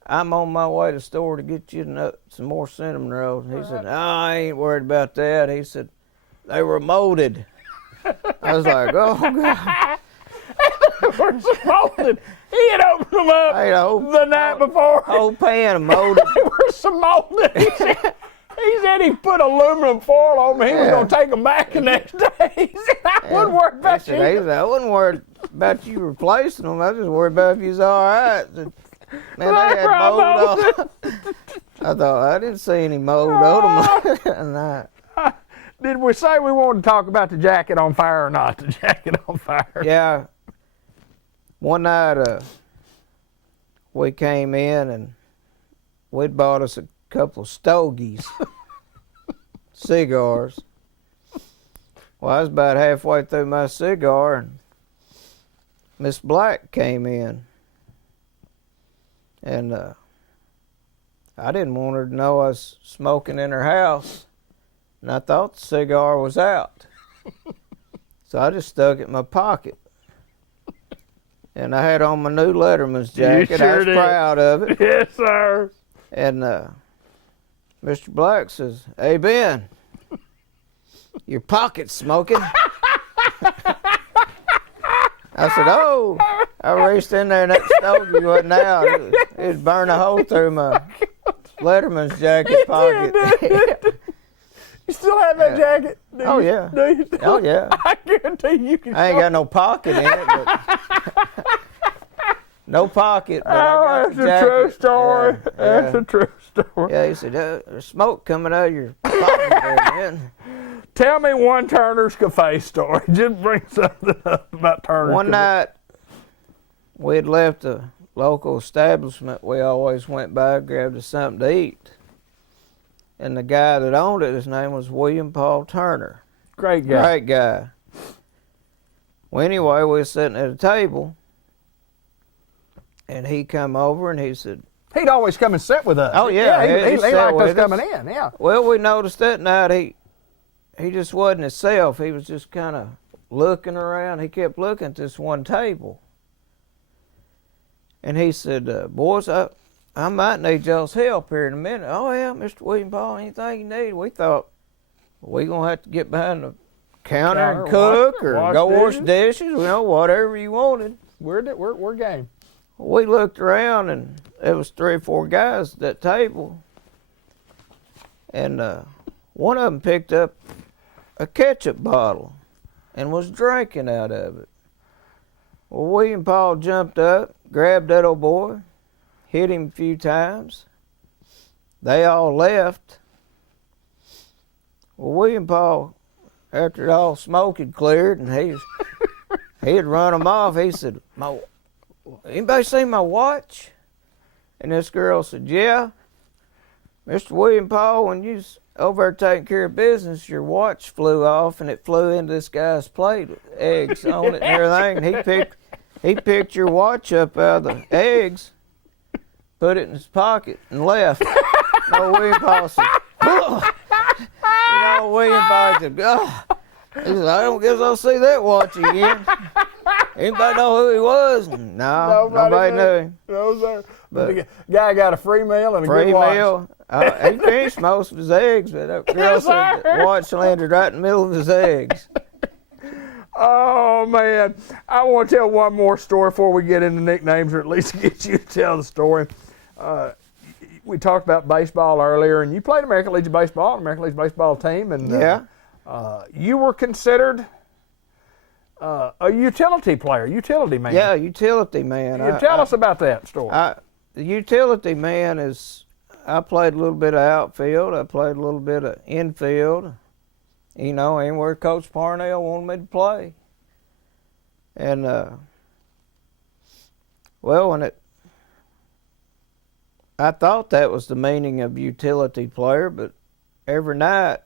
I'm on my way to the store to get you some more cinnamon rolls." And he said, "Oh, I ain't worried about that." He said, "They were molded." I was like, "Oh, God." They were molded. He had opened them up the night before. Whole pan of molded. They were some molded. He said he put aluminum foil on them. He was going to take them back the next day. He said, I wouldn't worry about you. I wasn't worried about you replacing them. I was just worried about if you was all right. Man, they had mold on. I thought, I didn't see any mold on them that night. Did we say we wanted to talk about the jacket on fire or not? The jacket on fire. Yeah. One night we came in, and we'd bought us a couple of stogies, cigars. Well, I was about halfway through my cigar, and Miss Black came in. And I didn't want her to know I was smoking in her house, and I thought the cigar was out. So I just stuck it in my pocket. And I had on my new Letterman's jacket. Sure I was proud of it. Yes, sir. And Mr. Black says, "Hey, Ben, your pocket's smoking." I said, "Oh." I reached in there, and that stogie wasn't out. It'd burn a hole through my Letterman's jacket pocket. You still have that jacket? Oh, yeah. Do you still? Oh, yeah. I guarantee you can. I ain't got no pocket in it, but no pocket. But I got that's a true story. Yeah, that's a true story. Yeah, he said, "There's smoke coming out of your pocket there, man." Tell me one Turner's Cafe story. Just bring something up about Turner's One Cafe. night, we had left a local establishment we always went by, grabbed us something to eat. And the guy that owned it, his name was William Paul Turner. Great guy. Great guy. Well, anyway, we were sitting at a table, and he come over and he said, He'd always come and sit with us. Oh, yeah. He sat liked us with coming in, yeah. Well, we noticed that night he just wasn't himself. He was just kind of looking around. He kept looking at this one table. And he said, "Boys, I might need y'all's help here in a minute." "Oh, yeah, Mr. William Paul, anything you need." We thought, we going to have to get behind the counter and cook or go wash dishes, whatever you wanted. We're game. We looked around, and there was 3 or 4 guys at that table, and one of them picked up a ketchup bottle and was drinking out of it. Well, William Paul jumped up, grabbed that old boy, hit him a few times. They all left. Well, William Paul, after all smoke had cleared and he had run them off, he said, anybody seen my watch? And this girl said, yeah. Mr. William Paul, when you was over there taking care of business, your watch flew off and it flew into this guy's plate with eggs on it and everything. And he picked your watch up out of the eggs, put it in his pocket, and left. William Paul said, William Paul said, he said, I don't guess I'll see that watch again. Anybody know who he was? No, nobody knew him. No, sir. But the guy got a free meal and a good watch. Free meal. He finished most of his eggs, but that girl said the watch landed right in the middle of his eggs. Oh, man. I want to tell one more story before we get into nicknames, or at least get you to tell the story. We talked about baseball earlier, and you played American Legion Baseball, American Legion Baseball team. And yeah. You were considered a utility player, utility man. Yeah, utility man. Tell us about that story. The utility man is, I played a little bit of outfield. I played a little bit of infield. Anywhere Coach Parnell wanted me to play. And, I thought that was the meaning of utility player, but every night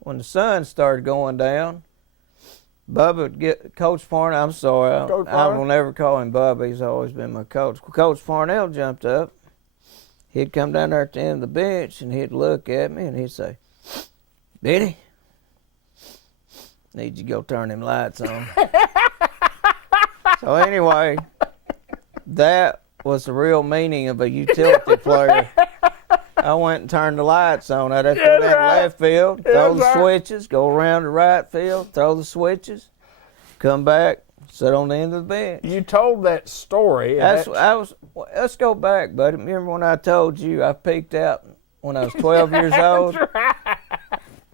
when the sun started going down, Bubba would get Coach Parnell. I'm sorry, I will never call him Bubba. He's always been my coach. Coach Parnell jumped up. He'd come down there at the end of the bench and he'd look at me and he'd say, "Benny, need you to go turn them lights on." So anyway, that was the real meaning of a utility player. I went and turned the lights on. I'd have to go down to left field, throw the switches, go around to right field, throw the switches, come back, sit on the end of the bench. You told that story. Let's go back, buddy. Remember when I told you I peaked out when I was 12 years old? Right.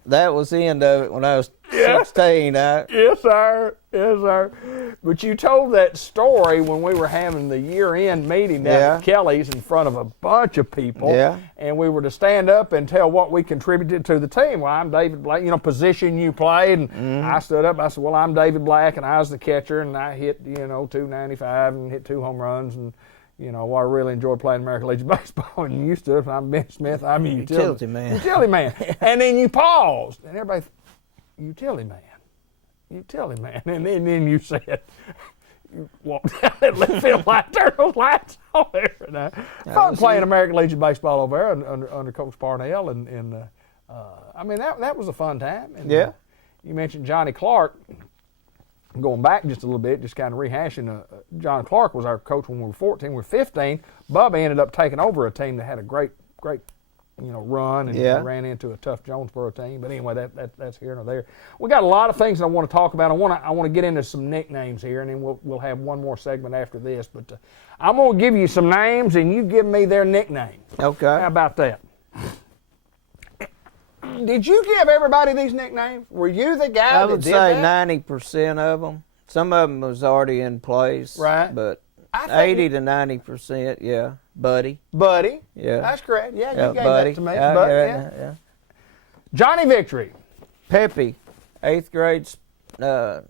That was the end of it when I was 16. Yes, sir. Yes, sir. But you told that story when we were having the year-end meeting down at Kelly's in front of a bunch of people. Yeah. And we were to stand up and tell what we contributed to the team. Well, I'm David Black, position you played. And I stood up. I said, well, I'm David Black, and I was the catcher, and I hit, 295 and hit 2 home runs. And, I really enjoyed playing American Legion Baseball. And you stood up, and I'm Ben Smith. I'm a utility man. Utility man. And then you paused. And everybody, utility man. And then you said, you walked down that left field line, turned those lights on there. Fun playing American Legion Baseball over there under Coach Parnell. And that was a fun time. And, yeah. You mentioned Johnny Clark. Going back just a little bit, just kind of rehashing, John Clark was our coach when we were 14. We were 15. Bubba ended up taking over a team that had a great run and ran into a tough Jonesboro team. But anyway, that's here and there. We got a lot of things I want to talk about. I want to get into some nicknames here, and then we'll have one more segment after this. But I'm going to give you some names, and you give me their nickname. Okay. How about that? Did you give everybody these nicknames? Were you the guy that did that? I would say 90% of them. Some of them was already in place. Right. But 80 to 90%, yeah. Buddy. Buddy. Yeah. That's correct. Yeah, you gave Buddy. that to me. Yeah. Johnny Victory. Pepe. 8th grade, 10th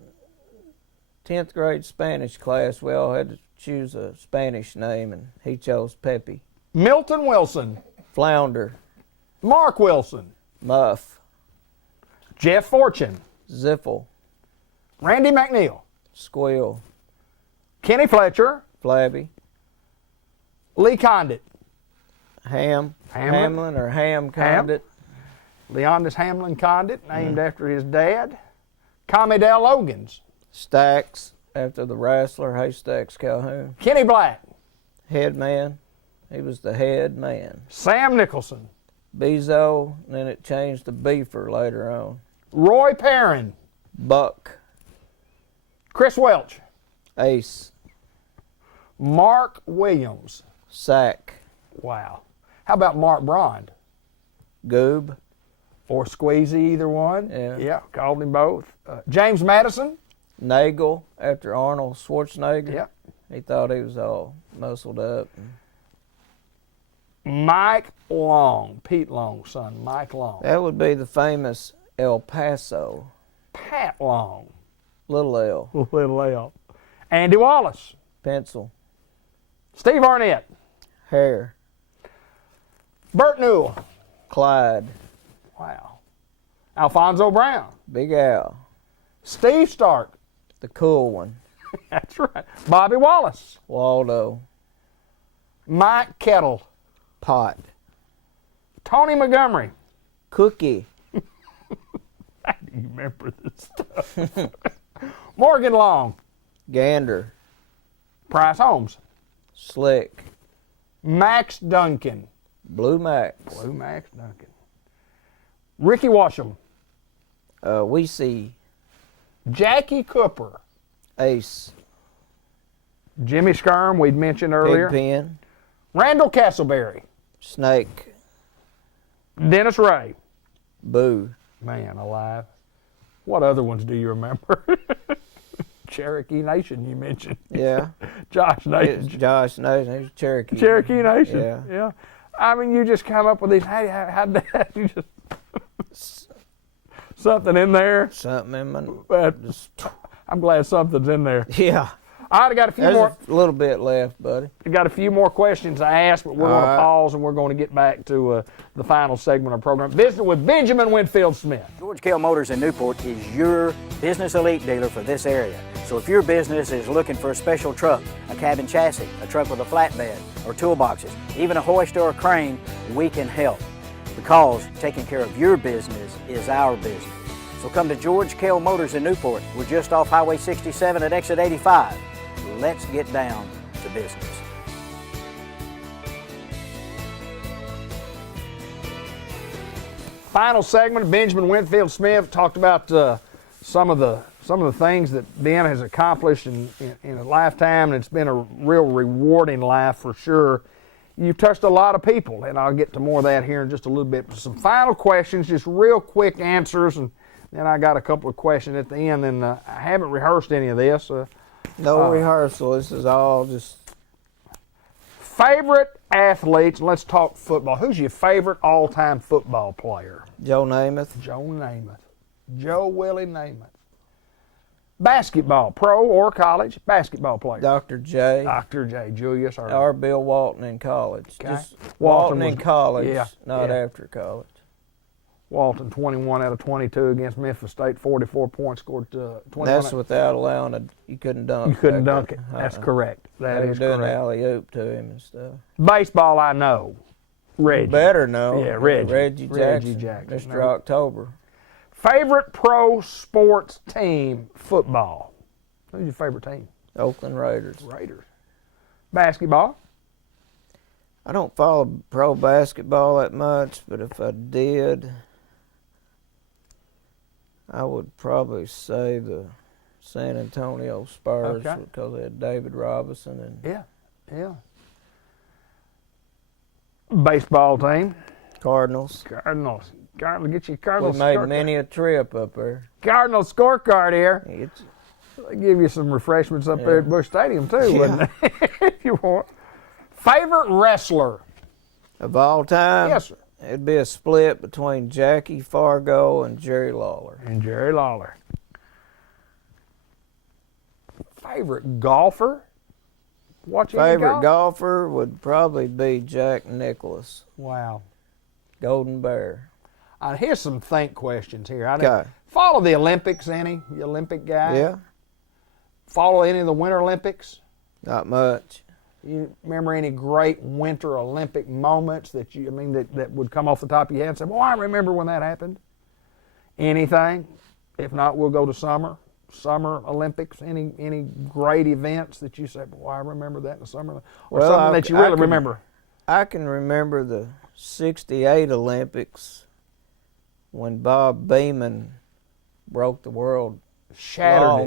grade Spanish class. We all had to choose a Spanish name, and he chose Pepe. Milton Wilson. Flounder. Mark Wilson. Muff. Jeff Fortune. Ziffle. Randy McNeil. Squill. Kenny Fletcher. Flabby. Lee Condit. Hamlin or Ham Condit. Leondis Hamlin Condit, named after his dad. Commie-Dale Logans. Stacks, after the wrestler Haystacks Calhoun. Kenny Black. Head man. He was the head man. Sam Nicholson. Bezo, and then it changed to Beefer later on. Roy Perrin. Buck. Chris Welch. Ace. Mark Williams. Sack. Wow. How about Mark Brond? Goob. Or Squeezy, either one? Yeah. Called him both. James Madison? Nagel, after Arnold Schwarzenegger. Yeah. He thought he was all muscled up. Mike Long, Pete Long's son, Mike Long. That would be the famous El Paso. Pat Long. Little L. Little L. Andy Wallace. Pencil. Steve Arnett. Hair. Burt Newell. Clyde. Wow. Alfonso Brown. Big Al. Steve Stark. The cool one. That's right. Bobby Wallace. Waldo. Mike Kettle. Pot. Tony Montgomery. Cookie. How do you remember this stuff? Morgan Long. Gander. Price Holmes. Slick. Max Duncan. Blue Max. Blue Max Duncan. Ricky Washam. We see Jackie Cooper. Ace. Jimmy Skirm, we'd mentioned earlier. Pigpen. Randall Castleberry. Snake. Dennis Ray. Boo. Man alive. What other ones do you remember? Cherokee Nation you mentioned. Yeah. Josh Nation. Josh Nation. He's Cherokee. Cherokee Nation. Yeah. Yeah. I mean, you just come up with these. Hey, how'd that? You just something in there. Something in my. But I'm glad something's in there. Yeah. All right, I got a few There's more. a little bit left, buddy. I got a few more questions I asked, but we're going to pause and we're going to get back to the final segment of the program. Visiting with Benjamin Winfield Smith. George Kell Motors in Newport is your business elite dealer for this area. So if your business is looking for a special truck, a cabin chassis, a truck with a flatbed, or toolboxes, even a hoist or a crane, we can help. Because taking care of your business is our business. So come to George Kell Motors in Newport. We're just off Highway 67 at exit 85. Let's get down to business. Final segment, Benjamin Winfield Smith talked about some of the things that Ben has accomplished in a lifetime, and it's been a real rewarding life for sure. You've touched a lot of people, and I'll get to more of that here in just a little bit. Some final questions, just real quick answers, and then I got a couple of questions at the end, and I haven't rehearsed any of this. No rehearsal. This is all just. Favorite athletes, let's talk football. Who's your favorite all-time football player? Joe Namath. Joe Namath. Joe Willie Namath. Basketball, pro or college, basketball player. Dr. J. Dr. J. Julius Erving. Or Bill Walton in college. Okay. Just Walton Walton in was- college, yeah, not yeah. after college. Walton, 21 out of 22 against Memphis State, 44 points, scored 21. That's without allowing a. You couldn't dunk. You couldn't back dunk it. then. That's correct. That They were is doing correct. alley oop to him and stuff. Baseball, I know. Reggie. Better know. Yeah, Reggie. Reggie Reggie Jackson. Jackson. Mr. October. Favorite pro sports team, football. Who's your favorite team? Oakland Raiders. Raiders. Basketball. I don't follow pro basketball that much, but if I did, I would probably say the San Antonio Spurs Okay. because they had David Robinson and Yeah. Baseball team. Cardinals. Cardinals. Cardinals, get your We Cardinals made scorecard. many a trip up there. Cardinals scorecard here. It's, They give you some refreshments up there at Busch Stadium too, wouldn't they? If you want. Favorite wrestler? of all time, Yes, sir. it'd be a split between Jackie Fargo and Jerry Lawler. And Jerry Lawler. Favorite golfer? Watch any Favorite golf? golfer would probably be Jack Nicklaus, Wow. Golden Bear. Here's some think questions here. I didn't Okay. follow the Olympics any? You Olympic guy? Yeah, Follow any of the Winter Olympics? not much. You remember any great Winter Olympic moments that that would come off the top of your head and say, "Well, I remember when that happened." Anything? If not, we'll go to Summer Olympics. Any great events that you say, "Well, I remember that in the summer," or Well, something that you really remember? I can remember the '68 Olympics when Bob Beamon broke the world Shattered long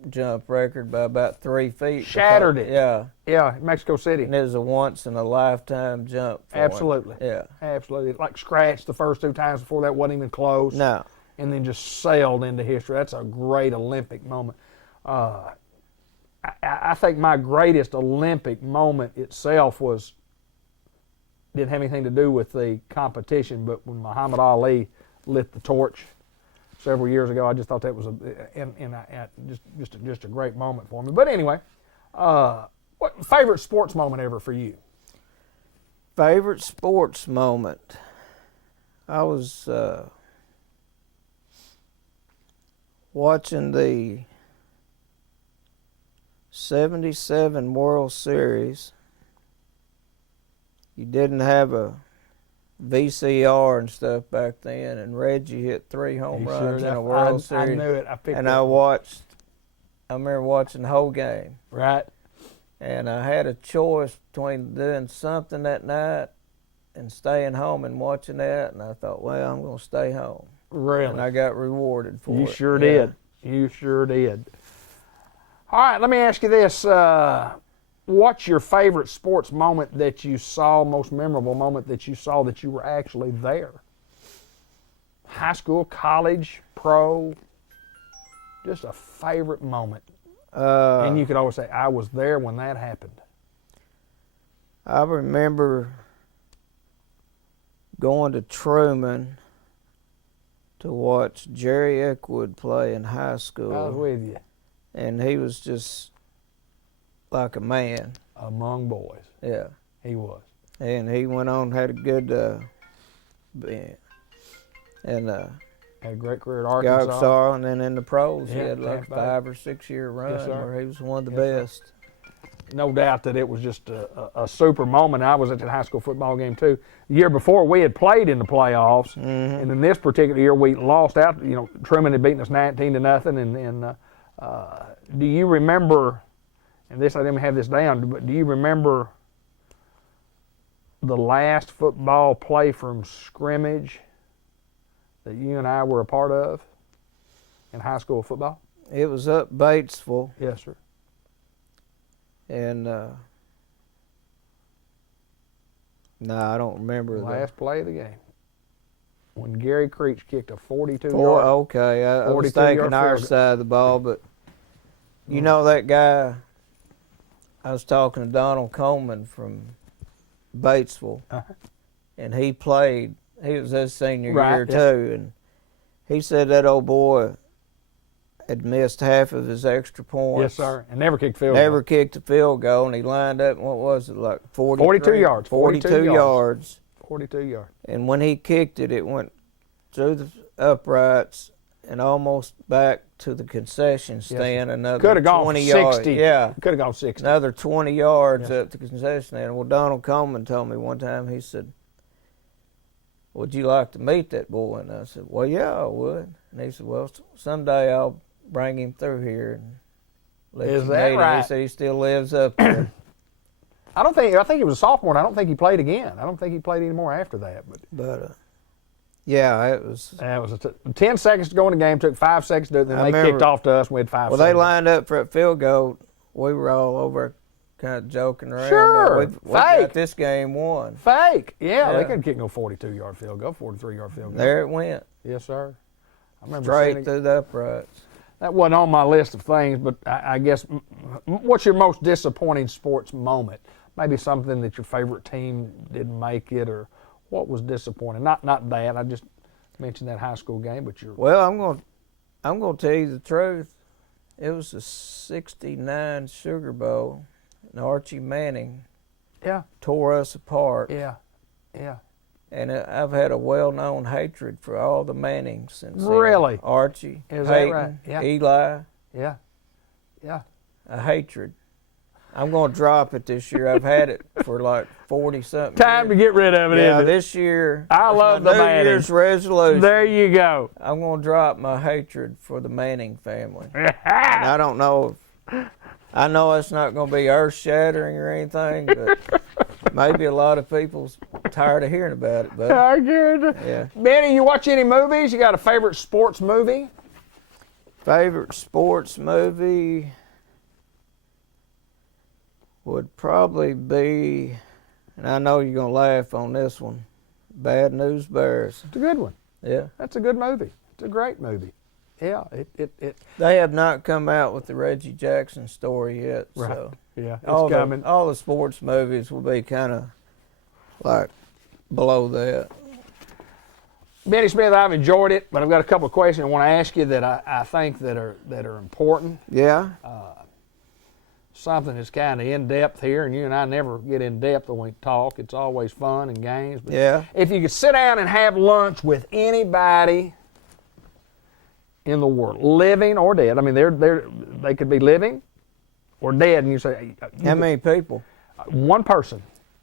it. jump record by about 3 feet. Shattered it. Yeah. Yeah, Mexico City. And it was a once-in-a-lifetime jump for him. Absolutely. Yeah. Absolutely. Like scratched the first 2 times before that, wasn't even close. No. And then just sailed into history. That's a great Olympic moment. I think my greatest Olympic moment itself didn't have anything to do with the competition, but when Muhammad Ali lit the torch several years ago, I just thought that was just a great moment for me. But anyway, what favorite sports moment ever for you? Favorite sports moment? I was watching the 77 World Series. You didn't have a VCR and stuff back then, and Reggie hit 3 home runs in a World Series. I knew it. I remember watching the whole game. Right. And I had a choice between doing something that night and staying home and watching that, and I thought, well, I'm going to stay home. Really? And I got rewarded for it. You sure did. You sure did. All right, let me ask you this. What's your favorite sports moment that you saw, most memorable moment that you saw that you were actually there? High school, college, pro, just a favorite moment. And you could always say, I was there when that happened. I remember going to Truman to watch Jerry Eckwood play in high school. I was with you. And he was just like a man. Among boys. Yeah. He was. And he went on, had a good had a great career at Arkansas, and then in the pros, he Yeah, had like a 5 or 6 year run where he was one of the best. No doubt that it was just a super moment. I was at the high school football game too. The year before, we had played in the playoffs, and in this particular year, we lost out. You know, Truman had beaten us 19-0, and do you remember? And this, I didn't have this down, but do you remember the last football play from scrimmage that you and I were a part of in high school football? It was up Batesville. Yes, sir. And no, I don't remember The last play of the game. When Gary Creech kicked a 42-yard. Okay, I was thinking our side of the ball, but you know that guy, I was talking to Donald Coleman from Batesville, and he played. He was his senior year too, and he said that old boy had missed half of his extra points. Yes, sir, and never kicked field goal. Never kicked a field goal, and he lined up, what was it, like 42 yards. 42 yards. 42 yards. And when he kicked it, it went through the uprights and almost back to the concession stand. Another could have gone 20 60. yards. Yeah, could have gone 60. Another 20 yards up the concession stand. Well, Donald Coleman told me one time, he said, would you like to meet that boy? And I said, well, yeah, I would. And he said, well, someday I'll bring him through here and let you meet him. He said he still lives up there. I think he was a sophomore, and I don't think he played again. I don't think he played anymore after that. But yeah, it was. 10 seconds to go in the game, took 5 seconds to do it, and then they kicked off to us, and we had 5 seconds. Well, they lined up for a field goal. We were all over kind of joking around. Sure, we got this game won. Fake. Yeah, they couldn't kick no 42-yard field goal, 43-yard field goal. There it went. Yes, sir. I remember straight through the uprights. That wasn't on my list of things, but I guess, what's your most disappointing sports moment? Maybe something that your favorite team didn't make it, or what was disappointing? Not that. I just mentioned that high school game, but Well, I'm going to tell you the truth. It was the '69 Sugar Bowl, and Archie Manning tore us apart. Yeah. And I've had a well-known hatred for all the Mannings since really? then. Archie, is Peyton, that right? Yeah. Eli. Yeah. A hatred. I'm going to drop it this year. I've had it for like 40-something Time to get rid of it, yeah, isn't it? This year. I love the New Mannings. Year's resolution. There you go. I'm going to drop my hatred for the Manning family. And I don't know I know it's not going to be earth-shattering or anything, but maybe a lot of people's tired of hearing about it. But I get it. yeah. Benny, you watch any movies? You got a favorite sports movie? Favorite sports movie would probably be, and I know you're gonna laugh on this one, Bad News Bears. It's a good one. Yeah. That's a good movie. It's a great movie. Yeah, it They have not come out with the Reggie Jackson story yet, right. so Yeah, it's all coming. all the sports movies will be kind of like below that. Benny Smith, I've enjoyed it, but I've got a couple of questions I want to ask you that I think that are important. Yeah. Something that's kind of in depth here, and you and I never get in depth when we talk. It's always fun and games. But Yeah. if you could sit down and have lunch with anybody in the world, living or dead, I mean, they could be living or dead, and you say, How many people? one person.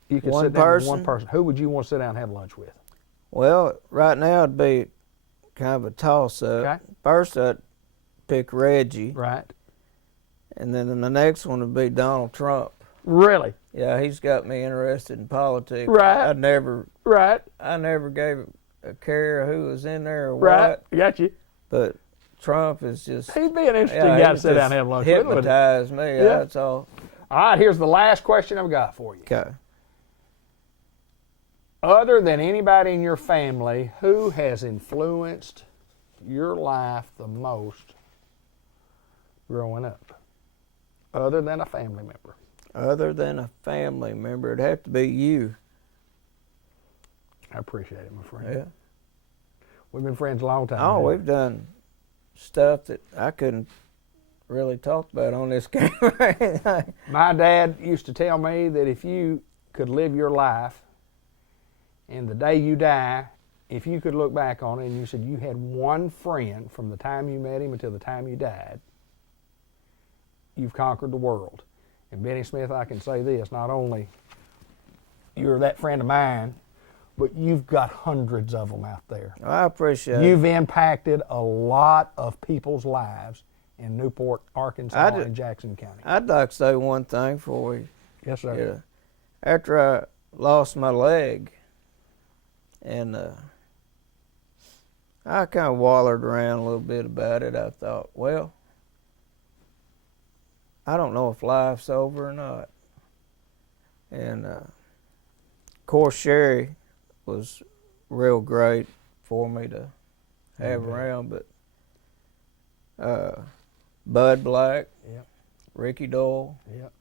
You could One sit down with person? one person. Who would you want to sit down and have lunch with? Well, right now it'd be kind of a toss-up. Okay. First, I'd pick Reggie, Right. and then the next one would be Donald Trump. Really? Yeah, he's got me interested in politics. Right. I never Right. gave a care who was in there or Right. what, Got you. but Trump is just He'd be an interesting yeah, guy he to sit down and just have lunch with. wouldn't he? hypnotized me. Yeah. That's all. All right, here's the last question I've got for you. Okay. Other than anybody in your family, who has influenced your life the most growing up? Other than a family member. Other than a family member, it'd have to be you. I appreciate it, my friend. Yeah. We've been friends a long time. Oh, haven't we? we've done stuff that I couldn't really talk about on this camera. My dad used to tell me that if you could live your life and the day you die, if you could look back on it and you said you had one friend from the time you met him until the time you died, you've conquered the world. And Benny Smith, I can say this, not only you're that friend of mine, but you've got hundreds of them out there. I appreciate You've impacted a lot of people's lives in Newport, Arkansas, and Jackson County. I'd like to say one thing before we Yes, sir. Yeah. After I lost my leg, and I kind of wallered around a little bit about it, I thought, well, I don't know if life's over or not. And of course, Sherry was real great for me to have around, but Bud Black, Yep. Ricky Doyle, Yep.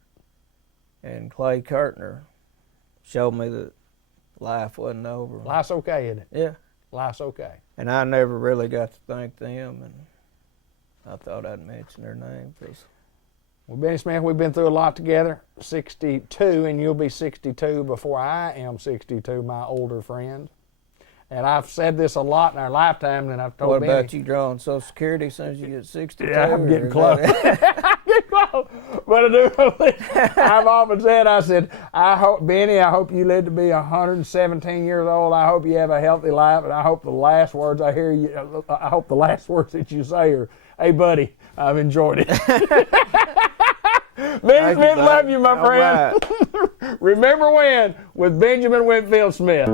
and Clay Kurtner showed me that life wasn't over. Life's okay, isn't it? Yeah. Life's okay. And I never really got to thank them, and I thought I'd mention their name. Well, Benny Smith, we've been through a lot together. 62, and you'll be 62 before I am 62, my older friend. And I've said this a lot in our lifetime, and I've told What Benny. about you drawing Social Security as soon as you get 62? Yeah, I'm getting or is close. that- I'm getting close. But I do. I've often said, I said, Benny, I hope you live to be 117 years old. I hope you have a healthy life, and I hope the last words I hear you, I hope the last words that you say are, "Hey, buddy, I've enjoyed it." Benny Thank you, Smith, bud. love you, my All friend. right. Remember when with Benjamin Winfield Smith.